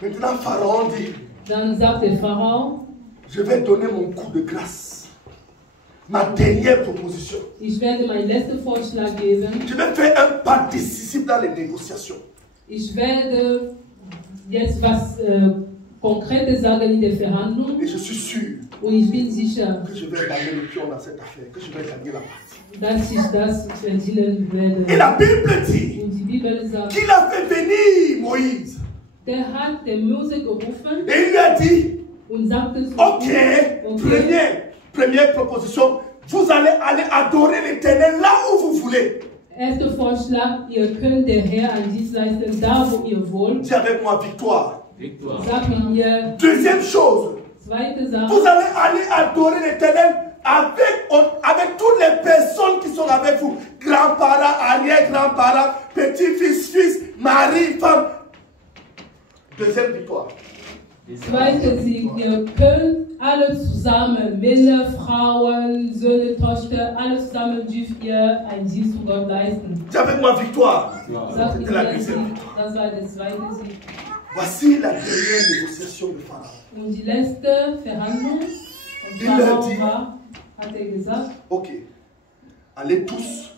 Maintenant, Pharaon dit, Dann sagt der Pharao, je vais donner mon coup de grâce. Ma dernière proposition. ich werde meinen letzten Vorschlag geben. Je vais faire un pas décisif dans les négociations. Ich werde jetzt was Konkretes sagen in der Verhandlung Et je suis sûr und ich bin sicher, que je vais gagner le pion dans cette affaire, que je vais gagner la partie. dass ich das verdienen werde. Et la Bible dit Und die Bibel sagt, qu'il a fait venir Moïse. der hat den Mose gerufen Et il lui a dit, und sagte zu ok, ihm, première proposition, vous allez aller adorer l'Éternel là où vous voulez. erster Vorschlag, ihr könnt der Herr einen Dienst leisten, da wo ihr wollt. Dis avec moi, victoire. Sag mit mir, Deuxième chose, zweite Sache, vous allez aller adorer l'Éternel avec toutes les personnes qui sont avec vous. Grands-parents, arrière-grands-parents, petits-fils, fils, mari, femme. Deuxième victoire. zweite Sieg, ihr könnt alle zusammen, Männer, Frauen, Söhne, Töchter, alle zusammen dürft ihr einen Dienst für Gott leisten. Dis avec moi, victoire. Sag mit C'était la mir, deuxième Sieg, victoire. das war der zweite Sieg. Voici la dernière négociation de Pharaon. Und die letzte Verhandlung von Pharao war, hat er gesagt, Ok, allez tous,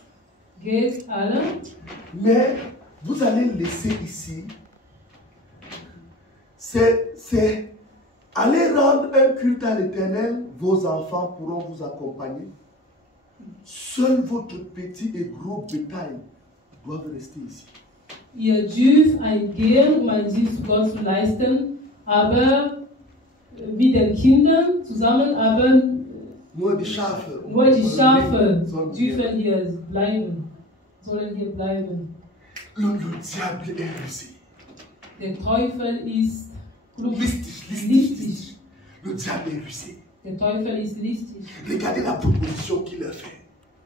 geht alle, mais vous allez laisser ici c'est aller rendre un culte à l'Éternel, vos enfants pourront vous accompagner. Seul votre petit et gros bétail doivent rester ici. Ihr dürft gehen, einen Dienst zu Gott zu leisten, aber mit den Kindern zusammen, aber Nur die Schafe. nur die Schafe sollen dürfen hier bleiben, sollen hier bleiben. Le diable est rusé. Der Teufel ist klug, Listig. listig. Le diable est rusé. Der Teufel ist listig. Regardez la proposition qu'il a faite.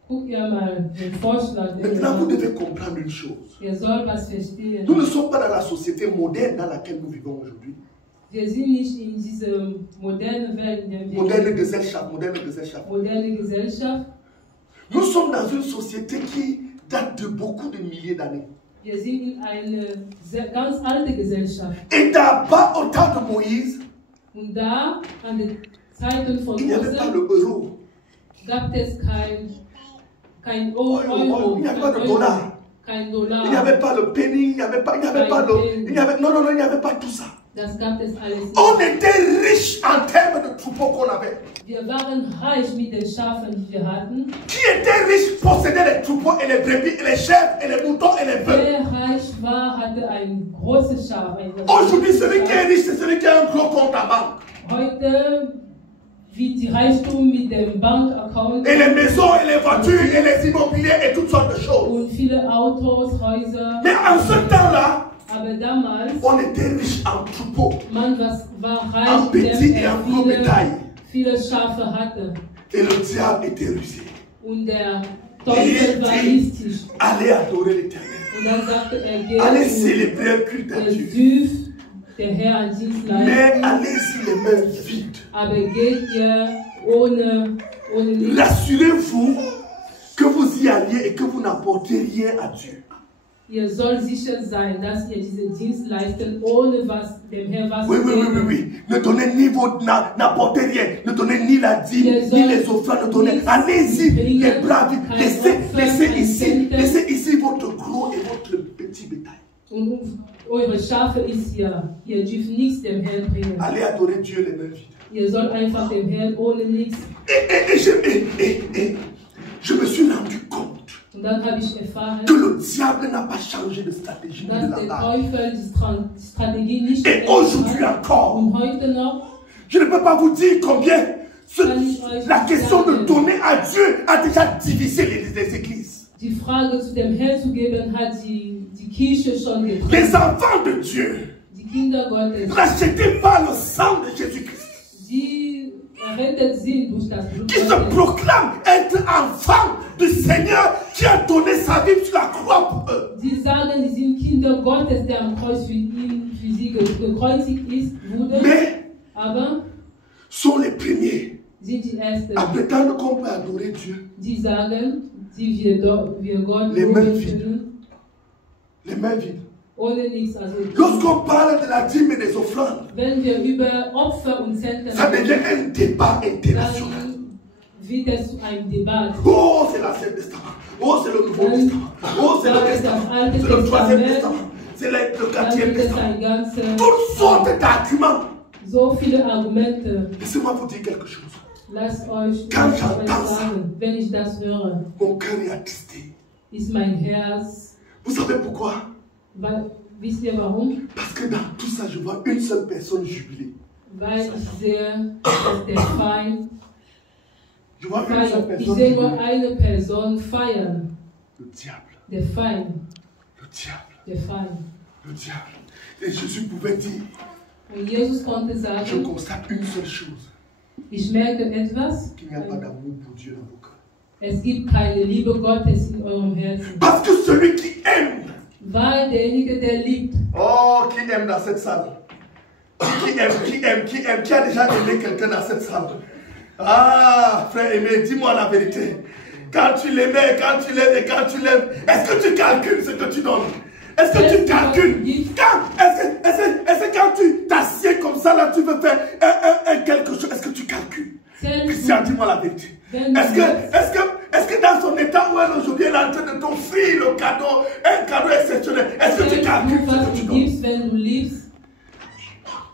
Guck ihr mal den Vorschlag, den Maintenant, vous er devez comprendre une chose. ihr soll was verstehen. Nous ne sommes pas dans la société moderne dans laquelle nous vivons aujourd'hui. Wir sind nicht in dieser modernen Welt, in der wir Moderne Gesellschaft, moderne Gesellschaft. moderne Gesellschaft. Nous sommes dans une société qui date de beaucoup de milliers d'années. Wir sind in einer ganz alte Gesellschaft. Et d'abord, au temps de Moïse, Und da, an den Zeiten von il n'y avait pas Mose, le euro. gab es kein Euro, Euro, il n'y avait pas de dollar. kein Il n'y Dollar. avait pas le penny, il n'y avait pas le... Il n'y avait, non, il n'y avait pas tout ça. Das gab es alles nicht. On était riche en termes de troupeaux qu'on avait. Wir waren reich mit den Schafen, die wir hatten. Qui était riche possédait les troupeaux et les brebis et les chèvres et les moutons et les bœufs. Wer reich war, hatte ein großes Schaf. Aujourd'hui, celui qui est riche, c'est celui qui a un gros compte à banque. Heute wird die Reichtum mit dem Bankaccount Et les maisons et les voitures et les immobiliers et toutes sortes de choses. und viele Autos, Häuser. Mais en ce temps-là, Aber damals, on était riche en troupeaux, man war en reich, petit indem et en gros bétail. viele Schafe hatte. Et le diable était rusé. Und der Et Teufel war il listig. dit, allez adorer l'Éternel. Und dann sagte geht Allez und célébrer un culte à ihr Dieu. dürft der Herr einen Dienst Mais leisten, allez-y les mains vides. aber geht ihr ohne nichts. Rassurez-vous que vous y alliez et que vous n'apportez rien à Dieu. Ihr sollt sicher sein, dass ihr diesen Dienst leistet, ohne dem Herrn was Oui. zu geben. Ne donnez ni votre, n'apportez rien. Ne donnez ni la dîme, ni les offrandes. Ne donnez. Allez-y, les braves. Laissez ici votre gros et votre petit bétail. Und eure Schafe ist hier. Ihr dürft nichts dem Herrn bringen. Allez adorer Dieu les mains vides. Ihr sollt einfach dem Herrn ohne nichts. Et je me suis rendu compte Und dann habe ich erfahren, que le diable n'a pas changé de stratégie ni dass de der langage. Teufel die Strategie nicht Et geändert aujourd'hui hat. encore, Und heute noch je ne peux pas vous dire combien la question de donner à Dieu a déjà divisé les églises. die Frage zu dem Herrn zu geben, hat die Kirche schon getrennt. Les enfants de Dieu, Die Kinder Gottes, rachetés par le sang de Jésus-Christ, die errettet sind durch das Blut qui se Gottes, proclament être enfants du Seigneur qui a donné sa vie sur la croix pour eux. die sagen, sie sind Kinder Gottes, der am Kreuz für sie gekreuzigt wurde, Mais aber sont les premiers sind die Ersten, à prétendre qu'on peut adorer Dieu. die sagen, wir Gott Les mains loben vides. können, Les mains vides. ohne nichts. Also, Lorsqu'on parle de la dîme et des offrandes, wenn wir über Opfer und Zehnten ça devient un débat international. dann wird es zu einem Debat. Oh, c'est l'Ancien Testament. Oh, c'est le Nouveau Testament. Oh, c'est le Testament. C'est le Troisième Testament. C'est le Dann Quatrième gibt es Testament. ein ganzes, Toutes sortes d'arguments. so viele Argumente. Laissez-moi vous dire quelque chose. Lasst euch Quand euch j'entends ça, sagen, wenn ich das höre, mon cœur est attristé. ist mein Herz. Vous savez pourquoi? Wisst ihr warum? Parce que dans tout ça, je vois une seule personne jubiler. Weil ich sehe, dass der Feind Je vois une seule feiert. Ich personne sehe nur jubiler. eine Person feiern. Le diable. Der Feind. Le diable. Der Feind. Le diable. Et Jésus pouvait dire, Und Jesus konnte je sagen, constate une seule chose. ich merke etwas, Qu'il n'y a pas d'amour pour Dieu dans vos cœurs. es gibt keine Liebe Gottes in eurem Herzen. Parce que celui qui aime, Weil derjenige, der liebt, oh, qui aime dans cette salle? Qui a déjà aimé quelqu'un dans cette salle? Ah, frère aimé, dis-moi la vérité. Quand tu l'aimais, quand tu l'aimes et quand tu l'aimes, est-ce que tu calcules ce que tu donnes? Est-ce que tu calcules? Est-ce que quand tu t'assieds comme ça, là, tu veux faire quelque chose, est-ce que tu calcules? Christian, dis-moi la vérité. Est-ce que dans son état où elle aujourd'hui, elle est en train de t'offrir le cadeau, un cadeau exceptionnel, est-ce que tu calcules ce que tu donnes? wenn du liebst,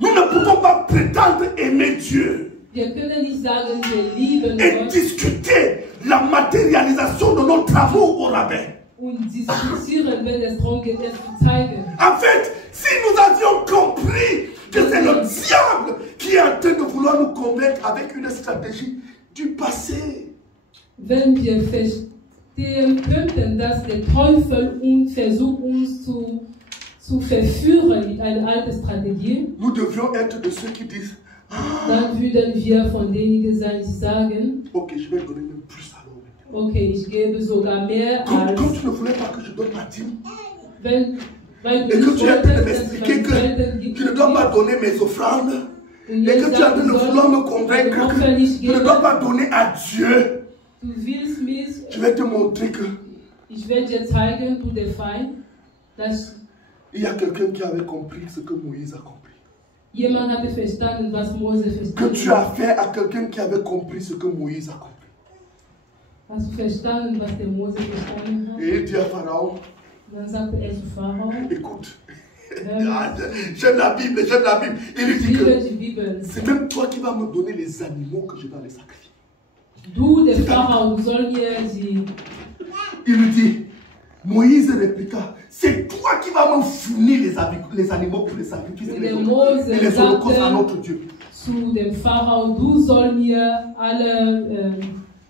Nous ne pouvons pas prétendre aimer Dieu Wir können nicht sagen, wir lieben et Gott discuter la matérialisation de nos travaux au rabbin. und diskutieren, wenn es darum geht, es zu zeigen. En fait, si nous avions compris que c'est le diable qui est en train de vouloir nous convaincre avec une stratégie du passé, Wenn wir verstehen könnten, dass der Teufel uns versucht, uns zu verführen mit einer alten Strategie, nous devions être de ceux qui disent dann würden wir von denjenigen sein, die sagen, ok, je vais donner même plus alors maintenant. okay, ich gebe sogar mehr Comme als, tu ne voulais pas que je donne ma dîme weil et du que nicht tu es en train de wolltest, dass ich m'expliquer meine Zeiten que je ne dois pas donner mes offrandes und et jetzt que tu es en train de sagen vouloir me soll, convaincre meine que Opfer nicht je ne dois geben, pas donner à Dieu. du willst mich, Je vais te montrer que ich werde dir zeigen, du der Feind, dass il y a quelqu'un qui avait compris ce que Moïse a compris. jemand hatte verstanden, was Mose Que verstanden tu as fait à quelqu'un qui avait compris ce que Moïse a compris. Hast du verstanden, was der Mose verstanden hat? Et il dit à Pharaon, Dann sagte er zu Pharao, écoute, j'aime la Bible, j'aime la Bible. Il lui ich dit liebe que die Bibel. c'est même toi qui vas me donner les animaux que je vais aller sacrifier. Du, der Pharao, du soll mir die... Il lui dit, Moïse répliqua, c'est toi qui vas me fournir les animaux pour les sacrifices et les holocaustes à notre Dieu. Zu dem Pharao, du soll mir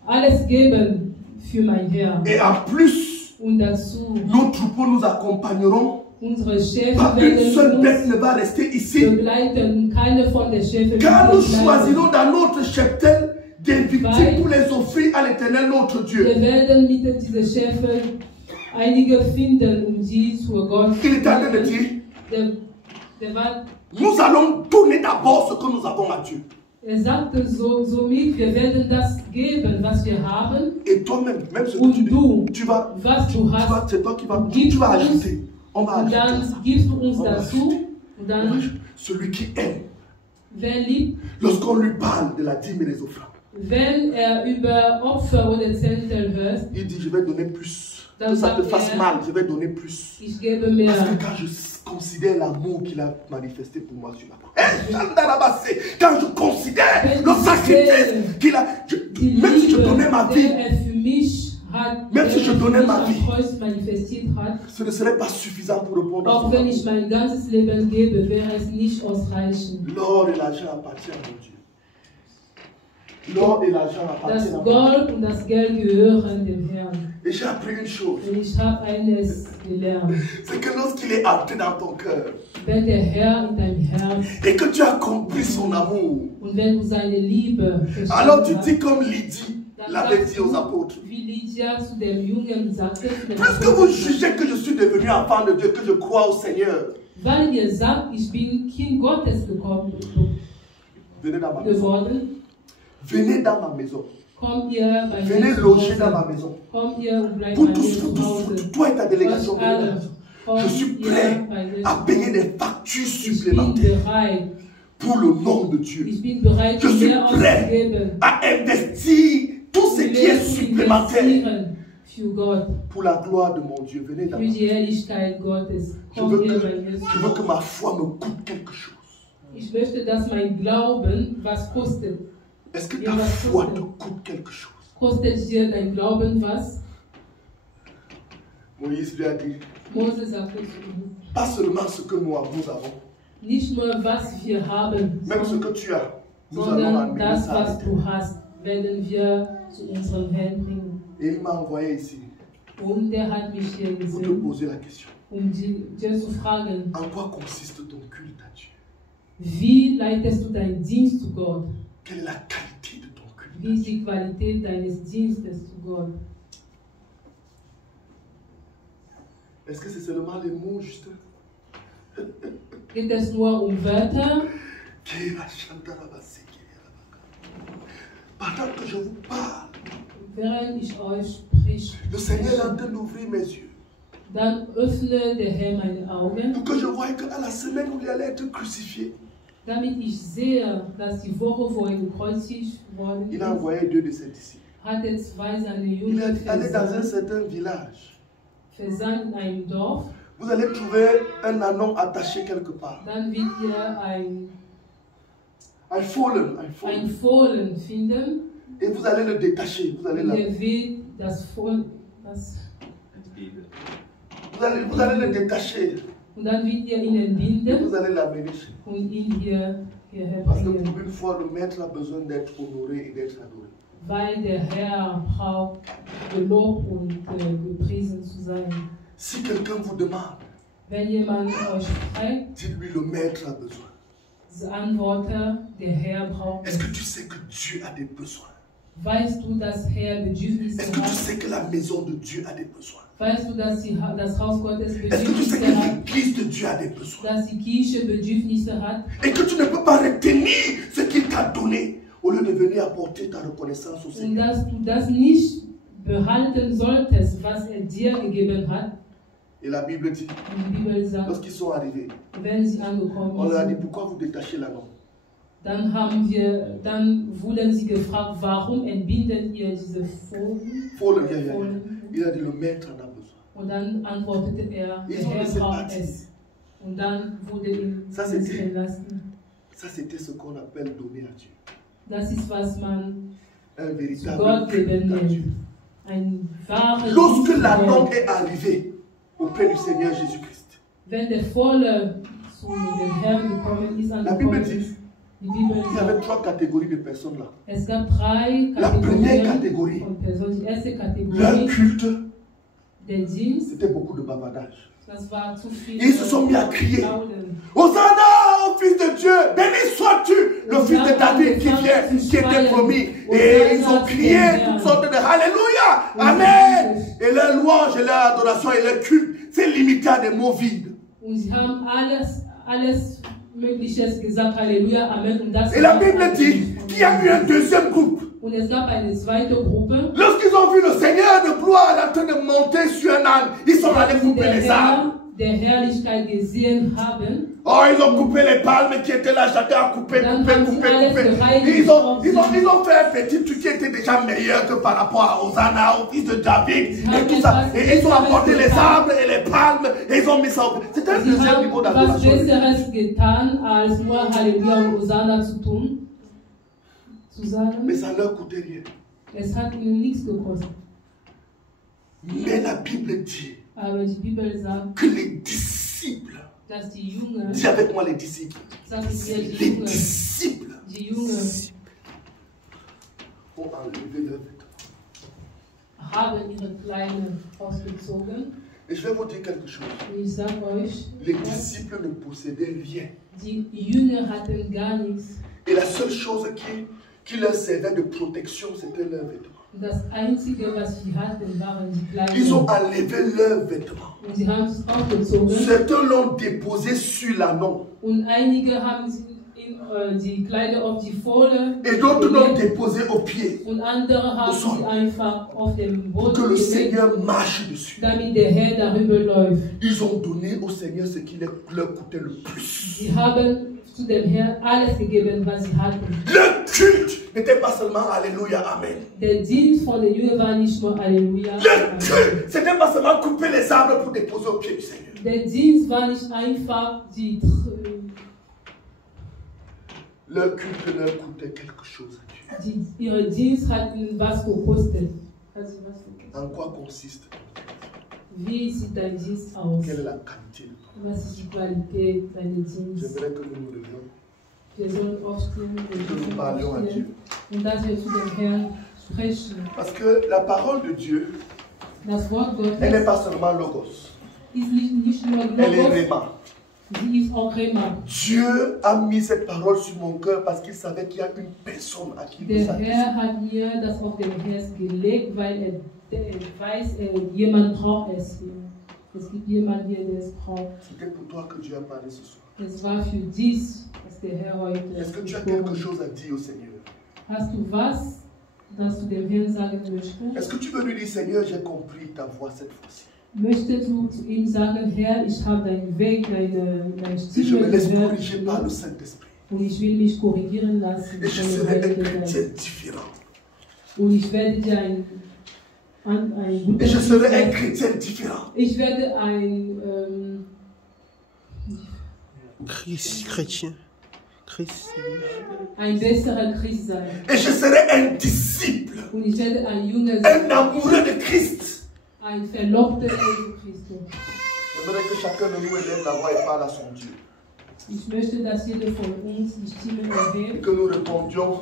alles geben für mein Herr. Et en plus, Und dazu, nos troupeaux nous accompagneront. unsere Schäfe Pas une seule werden bête uns ne va rester ici. begleiten. Keine von der Schäfe Car nous wird bleiben. choisirons dans notre cheptel des victimes pour les offrir à l'Éternel notre Dieu. Wir werden mit diesen Schäfen einige finden, die zu Gott Il est en train de dire, der war, nous allons donner d'abord ce que nous avons à Dieu. sagte somit, wir werden das geben, was wir haben. Et toi-même, même ce que Und tu vas, was du hast, c'est toi qui vas, gibst tu vas uns, ajouter. On va und ajouter à dann ça. gibst du uns On va dazu. ajouter. Und dann, Celui qui aime, wer liebt, lorsqu'on lui parle de la dîme et des offrandes, wenn über Opfer oder Zehntel hört, il dit, je vais donner plus. Dans Que ça te sa fasse prière. mal, je vais donner plus. ich gebe mehr. Parce que quand je considère l'amour qu'il a manifesté pour moi sur la croix, quand je considère le sacrifice qu'il a, Die même si je Liebe, donnais ma vie, der für mich hat, Même si je donnais ma vie. am Kreuz manifestiert hat, ce ne serait pas suffisant pour répondre à auch son wenn ich amour. mein ganzes Leben gebe, wäre es nicht ausreichend. L'or et l'argent appartiennent à mon Dieu. L'or et l'argent Das appartiennent à mon Gold und das Geld gehören dem Herrn. Dieu. Et j'ai appris une chose, Und ich habe eines gelernt. c'est que lorsqu'il est entré dans ton cœur Wenn der Herr in deinem Herz et que tu as compris son amour, und wenn du seine Liebe alors tu verstanden dis hast, comme Lydie dann l'avait sagst dit aux du, apôtres. wie Lydia zu dem Jungen sagte, zu dem Puisque vous Apostel, jugez que je suis devenu enfant de Dieu, que je crois au Seigneur, weil ihr sagt, ich bin Kind Gottes venez dans ma maison. geworden, Venez dans ma maison. kommt ihr bei Venez mir zu loger dans ma Hause. maison. Kommt ihr und bleibt Pour bei tous, mir zu Hause. toi et ta délégation, Euch venez dans ma alle. maison. Kommt Je suis ihr prêt bei mir à zu payer Hause. des factures Ich bin supplémentaires bereit. pour le nom de Dieu. Ich bin bereit, Je suis mehr prêt auszugeben. à investir tout ce qui est supplémentaire investieren für Gott, pour la gloire de mon Dieu. Venez dans für ma die Herrlichkeit Gottes. Je Kommt veux, ihr bei mir que, zu je veux que Hause. ma foi me coûte quelque chose. Ich möchte, dass mein Glauben was kostet. Est-ce que Ja, ta was foi kostet? te coûte quelque chose? Kostet dir dein Glauben was? Moïse lui a dit, Mose sagte zu ihm, pas seulement ce que nous avons, nicht nur was wir haben, même ce que tu as, nous allons sondern amener das, ça à was l'Éternel. du hast, werden wir zu unserem Herrn bringen. Et il m'a envoyé ici Und der hat mich hier pour te gesehen, poser la question. dir zu fragen, En quoi consiste ton culte à Dieu? wie leitest du deinen Dienst zu Gott? Quelle est la qualité de ton culte? Wie ist die Qualität deines Dienstes zu Gott? Est-ce que c'est seulement les mots juste? Geht es nur Wörter? Pendant que je vous parle, Während ich euch spreche, le Seigneur est en train d'ouvrir mes yeux. dann öffne der Herr meine Augen, Pour que je voie qu'à la semaine où il allait être crucifié, damit ich sehe, dass die Woche, wo er gekreuzigt worden il a ist, envoyé 2 de ses disciples. hat er 2 seiner Il Jünger est allé dans un versandt certain village in einem Dorf Vous allez trouver un anon attaché quelque part. dann wird ihr Un Fohlen. ein Fohlen finden. Et vous allez le détacher. Vous allez, Und ihr wird das Fohlen, vous allez le détacher. und dann wird ihr ihn Et entbinden vous allez l'amener chez vous. und ihn hierher Parce que bringen. pour une fois, le maître a besoin d'être honoré et d'être adoré. Weil der Herr braucht gelobt und gepriesen zu sein. Si quelqu'un vous demande, Wenn jemand euch fragt, dites-lui le maître a besoin. antworte, der Herr braucht. Est-ce que tu sais que Dieu a des besoins? Weißt du, dass Herr Bedürfnisse Est-ce que tu hat? sais que la maison de Dieu a des besoins? Weißt du, dass das Haus Gottes Est-ce que tu sais Bedürfnisse que hat? l'église de Dieu a des besoins? Dass die Kirche Bedürfnisse hat? Et que tu ne peux pas retenir ce qu'il t'a donné au lieu de venir apporter ta reconnaissance au Und Seigneur. dass du das nicht behalten solltest, was er dir gegeben hat. Et la Bible dit, Und die Bibel sagt, lorsqu'ils sont arrivés, wenn sie on angekommen leur a dit, sind, pourquoi vous détachez l'anneau? dann wurden sie gefragt, warum entbinden ihr diese Fohlen? Il a dit, le maître en a besoin. Und dann antwortete er, der Ils ont Herr laissé braucht partir. es. Und dann wurde ihm Ça, es c'était- entlassen. Ça, c'était ce qu'on appelle donner à Dieu. Das ist, was man Un zu véritable Gott geben culte à Dieu. nennt. Ein wahres Lorsque Dienst la zu langue Gott. est arrivée auprès du Seigneur Jésus-Christ, Wenn der Volle zu dem Herrn gekommen ist, La Bible angekommen dit, ist, die Bibel il y avait sagt, 3 catégories de personnes là. es gab 3 La première Kategorien catégorie, von Personen. Die erste leur Kategorie, culte, der Dienst, c'était beaucoup de bavardage. das war zu viel. Ils se sont mis à crier. Plaudern. Hosanna au Fils de Dieu, béni sois-tu, le Fils de David qui vient, qui était promis. Et ils ont crié toutes sortes de Alléluia, Amen. Et leur louange et leur adoration et leur culte, c'est limité à des mots vides. Und sie haben alles Mögliches gesagt, Halleluja, Amen. Und das Et la war Bible alles. dit qu'il y a eu un deuxième groupe. Und es gab eine zweite Gruppe. Lorsqu'ils ont vu le Seigneur de gloire en train de monter sur un âne, ils sont allés Die couper les arbres. der Herrlichkeit gesehen haben. Oh, ils ont coupé les palmes qui étaient là, chacun a coupé. Ils ont fait un petit truc qui était déjà meilleur que par rapport à Hosanna, au fils de David, et tout ça. Et ils ont apporté les arbres et les palmes, et ils ont mis ça au... C'était un Sie deuxième niveau haben was d'adoration. Besseres getan, als nur Halleluja und Hosanna zu tun, zu sagen. Mais ça leur coûtait rien. Es hat ihnen nichts gekostet. Mais la Bible dit Aber die Bibel sagt, que les disciples, dass die Jünger, dis avec moi les disciples, sagen wir die les Jünger, disciples ont enlevé leur vêtement. haben ihre Kleider ausgezogen. Et je vais vous dire quelque chose. Und ich sage euch, Les disciples ne possédaient rien. die Jünger hatten gar nichts. Et la seule chose qui leur servait de protection, c'était leurs vêtements. Das Einzige, was sie hatten, waren die Kleider. Ils ont enlevé leurs vêtements. Und sie haben es ausgezogen. Certains l'ont déposé sur l'ânon. Und einige haben die Kleider auf die Fohle Et d'autres l'ont gelegt. déposé aux pieds. Und andere haben sie einfach auf dem Pour que Boden le gelegt, Seigneur marche dessus. damit der Herr darüber läuft. Ils ont donné au Seigneur ce qui leur coûtait le plus. Sie haben zu dem Herrn alles gegeben, was sie hatten. Le culte n'était pas seulement Alléluia, Amen. Der Dienst von den Jüngern war nicht nur Halleluja. Le culte, c'était pas seulement couper les arbres pour déposer au pied du Seigneur. Der Dienst war nicht einfach die Le culte leur coûtait quelque chose à Dieu. ihre Dienst hat ihnen was gekostet. En quoi consiste? Wie sieht dein Dienst aus? Quelle est la qualité de ton? Was ist die Qualität deines Dienstes? J'aimerais que nous nous levions, Wir sollen aufstehen que nous parlions à Dieu. und dass wir zu dem Herrn sprechen. Parce que la parole de Dieu, Das Wort elle n'est Gottes pas seulement logos, ist nicht nur elle est Logos, réma. sie ist auch Rema. Dieu a mis cette parole sur mon cœur parce qu'il savait qu'il y a une personne à qui il Der veut s'adresser. Herr hat mir das auf dem Herz gelegt, weil er weiß, jemand braucht es hier. Es gibt jemanden hier, der es braucht. C'était pour toi que Dieu a parlé ce soir. Es war für dies, dass der Herr heute Est-ce que tu as gesprochen quelque hat. chose à dire au Seigneur? Hast du was, das du dem Herrn sagen möchtest? Est-ce que tu veux lui dire, Seigneur, j'ai compris ta voix cette fois-ci. Möchtest du zu ihm sagen, Herr, ich habe deinen Weg, deine Et je Stimme me laisse gehört corriger par le Saint-Esprit. und ich will mich korrigieren lassen. Et je von dem serai un Heiligen chrétien Geist. différent. Und ich werde dir ein Et je serai un chrétien différent. Ich werde ein Chrétien. Christ. ein besserer Christ sein. Et je serai un disciple. Und ich werde ein Jünger Un sein, amoureux de Christ. ein Verlobter Jesu Christus. J'aimerais que chacun de nous élève la voix et parle à son Dieu. Ich möchte, dass jeder von uns die Stimme Et erhebt que nous répondions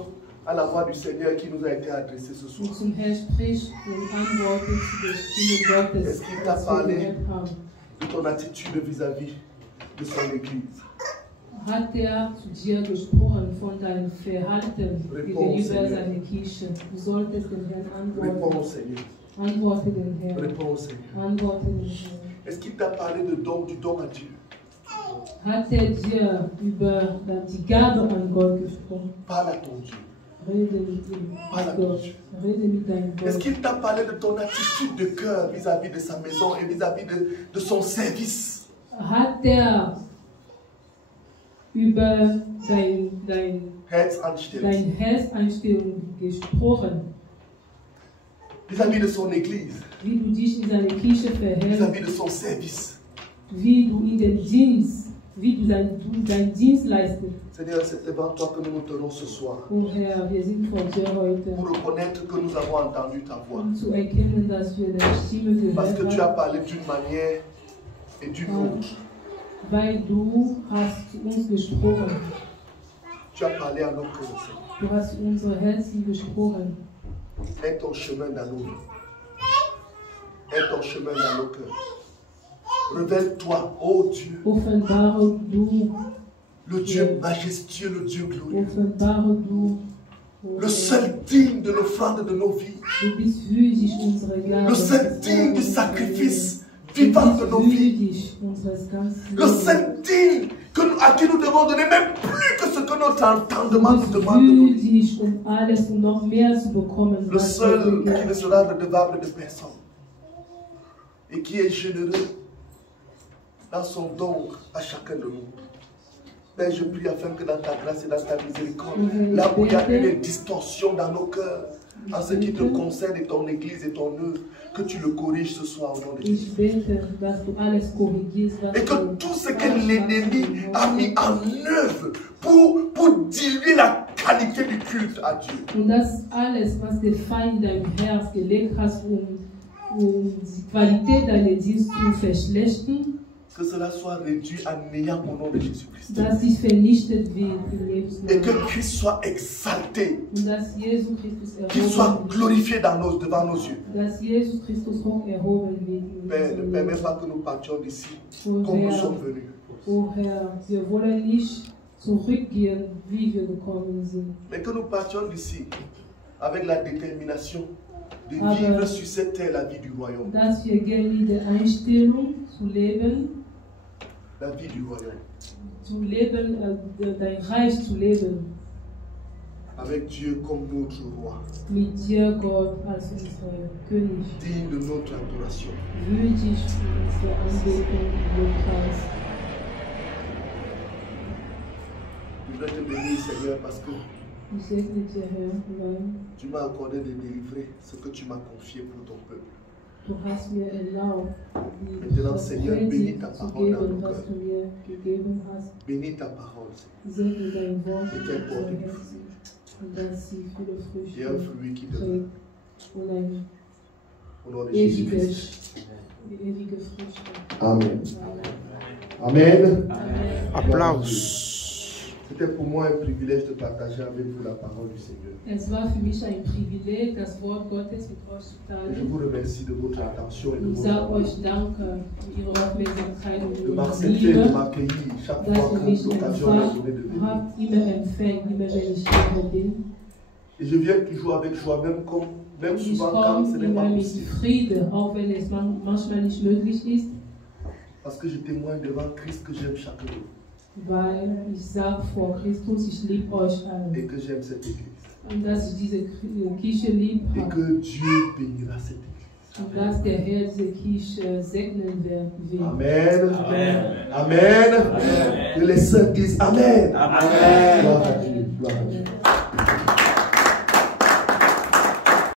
à la voix du Seigneur qui nous a été adressée ce soir. und zum Herrn spricht und antwortet zu der Stimme Gottes, Est-ce qu'il t'a was wir parlé gehört haben. de ton attitude vis-à-vis de son Église? Hat zu dir gesprochen von deinem Verhalten gegenüber Seigneur. seiner Kirche? Du solltest den Herrn Réponds antworten. au Seigneur. Antworte den Herrn. Réponds au Seigneur. Antworte den Herrn. Est-ce qu'il t'a parlé du don à Dieu? Hat dir über die Gabe an Gott gesprochen? Parle à ton Dieu. Rede mit ihm, Parle à mit ton Gott. Dieu. Rede mit deinem Est-ce Gott. qu'il t'a parlé de ton attitude de cœur vis-à-vis de sa maison et vis-à-vis de son service? Hat über dein Herzanstellung. Herzeinstellung gesprochen, Vis-à-vis de son Église. wie du dich in seine Kirche verhältst, Vis-à-vis de son service. wie du in den Dienst, wie du deinen Dienst leistest. Seigneur, c'est devant toi que nous nous tenons ce soir. Oh Herr, wir sind vor dir heute, Pour reconnaître que nous avons entendu ta voix. um zu erkennen, dass wir deine Stimme Parce que gehört tu as haben, parlé d'une manière et d'une autre. weil du hast zu uns gesprochen. Tu as parlé à nos cœurs, Seigneur. Du hast zu unsere Herzen gesprochen. Aie ton chemin dans nos vies. Aie ton chemin dans nos cœurs. Révèle-toi, ô Dieu, Offenbare du, le Dieu majestueux, le Dieu glorieux. offenbare du. Le seul digne de l'offrande de nos vies. Du bist würdig unserer Gabe. Le seul digne du sacrifice vivant de nos vies. Le seul digne à qui nous devons donner même plus que ce que notre entendement nous demande de donner. Le seul qui ne sera redevable de personne. Et qui est généreux dans son don à chacun de nous. Père, je prie afin que dans ta grâce et dans ta miséricorde, là où il y a une distorsion dans nos cœurs, en ce qui te concerne et ton Église et ton œuvre, que tu le corriges ce soir au nom de Jésus. Et que tout ce que l'ennemi a mis en œuvre pour diluer la qualité du culte à Dieu. Und das alles, was der Feind in deinem Herz gelegt hast, die Qualität deines Dienstes zu verschlechtern, que cela soit réduit à néant au nom de Jésus-Christ. dass dies vernichtet wird im Lebensnamen. Et que Christ soit exalté. Und dass Jesus Christus Qu'il soit erhoben wird. glorifié devant nos yeux. Dass Jesus Christus hoch erhoben wird. in Père, ne unserem permets Leben. pas que nous partions d'ici Oh comme nous Herr, sommes venus. oh Herr, wir wollen nicht zurückgehen, wie wir gekommen sind. Mais que nous partions d'ici avec la détermination de Aber- vivre sur cette terre la vie du royaume. Dass wir gehen mit der Einstellung zu leben, La vie du royaume. dein Reich zu leben, Avec Dieu comme notre roi. mit dir, Gott, als unser König, Digne de notre adoration. würdig für unsere Anbetung und Lobpreis. Je voudrais te bénir, Seigneur, parce que Ich segne dir, Herr, weil tu m'as accordé de délivrer ce que tu m'as confié pour ton peuple. du hast mir erlaubt, Maintenant, Seigneur, bénis ta zu parole dans geben, nos was cœurs. du mir gegeben hast. Bénis ta parole, Seigneur. Segne dein Wort Et in qu'elle porte unser du Herzen und dass sie viele Et un Früchte fruit qui demeure. trägt und ein Au nom de Jésus-Christ. ewige Früchte. Amen. Amen. Amen. Applaus. C'était pour moi un privilège de partager avec vous la parole du Seigneur. Es war für mich ein Privileg, das Wort Gottes mit euch zu Et je teilen. vous remercie de votre attention et de Ich votre sage amour. euch danke für Ihre Aufmerksamkeit und De Ihre m'accepter, de Liebe, m'accueillir chaque dass fois ihr que mich l'occasion m'est donnée de venir. habt, immer empfängt, immer wenn ich hier bin. Et je viens toujours avec joie, même Ich souvent quand ce komme n'est pas immer mit possible. Friede, auch wenn es manchmal nicht möglich ist, Parce que je témoigne devant Christ que j'aime chacun de vous. weil ich sage vor Christus, ich liebe euch alle. Et que j'aime cette église. Und dass ich diese Kirche lieb Et habe. que Dieu bénira cette église. Und dass der Herr diese Kirche segnen will. Amen. Amen. Que les saints disent Amen. Amen. Gloire à Dieu.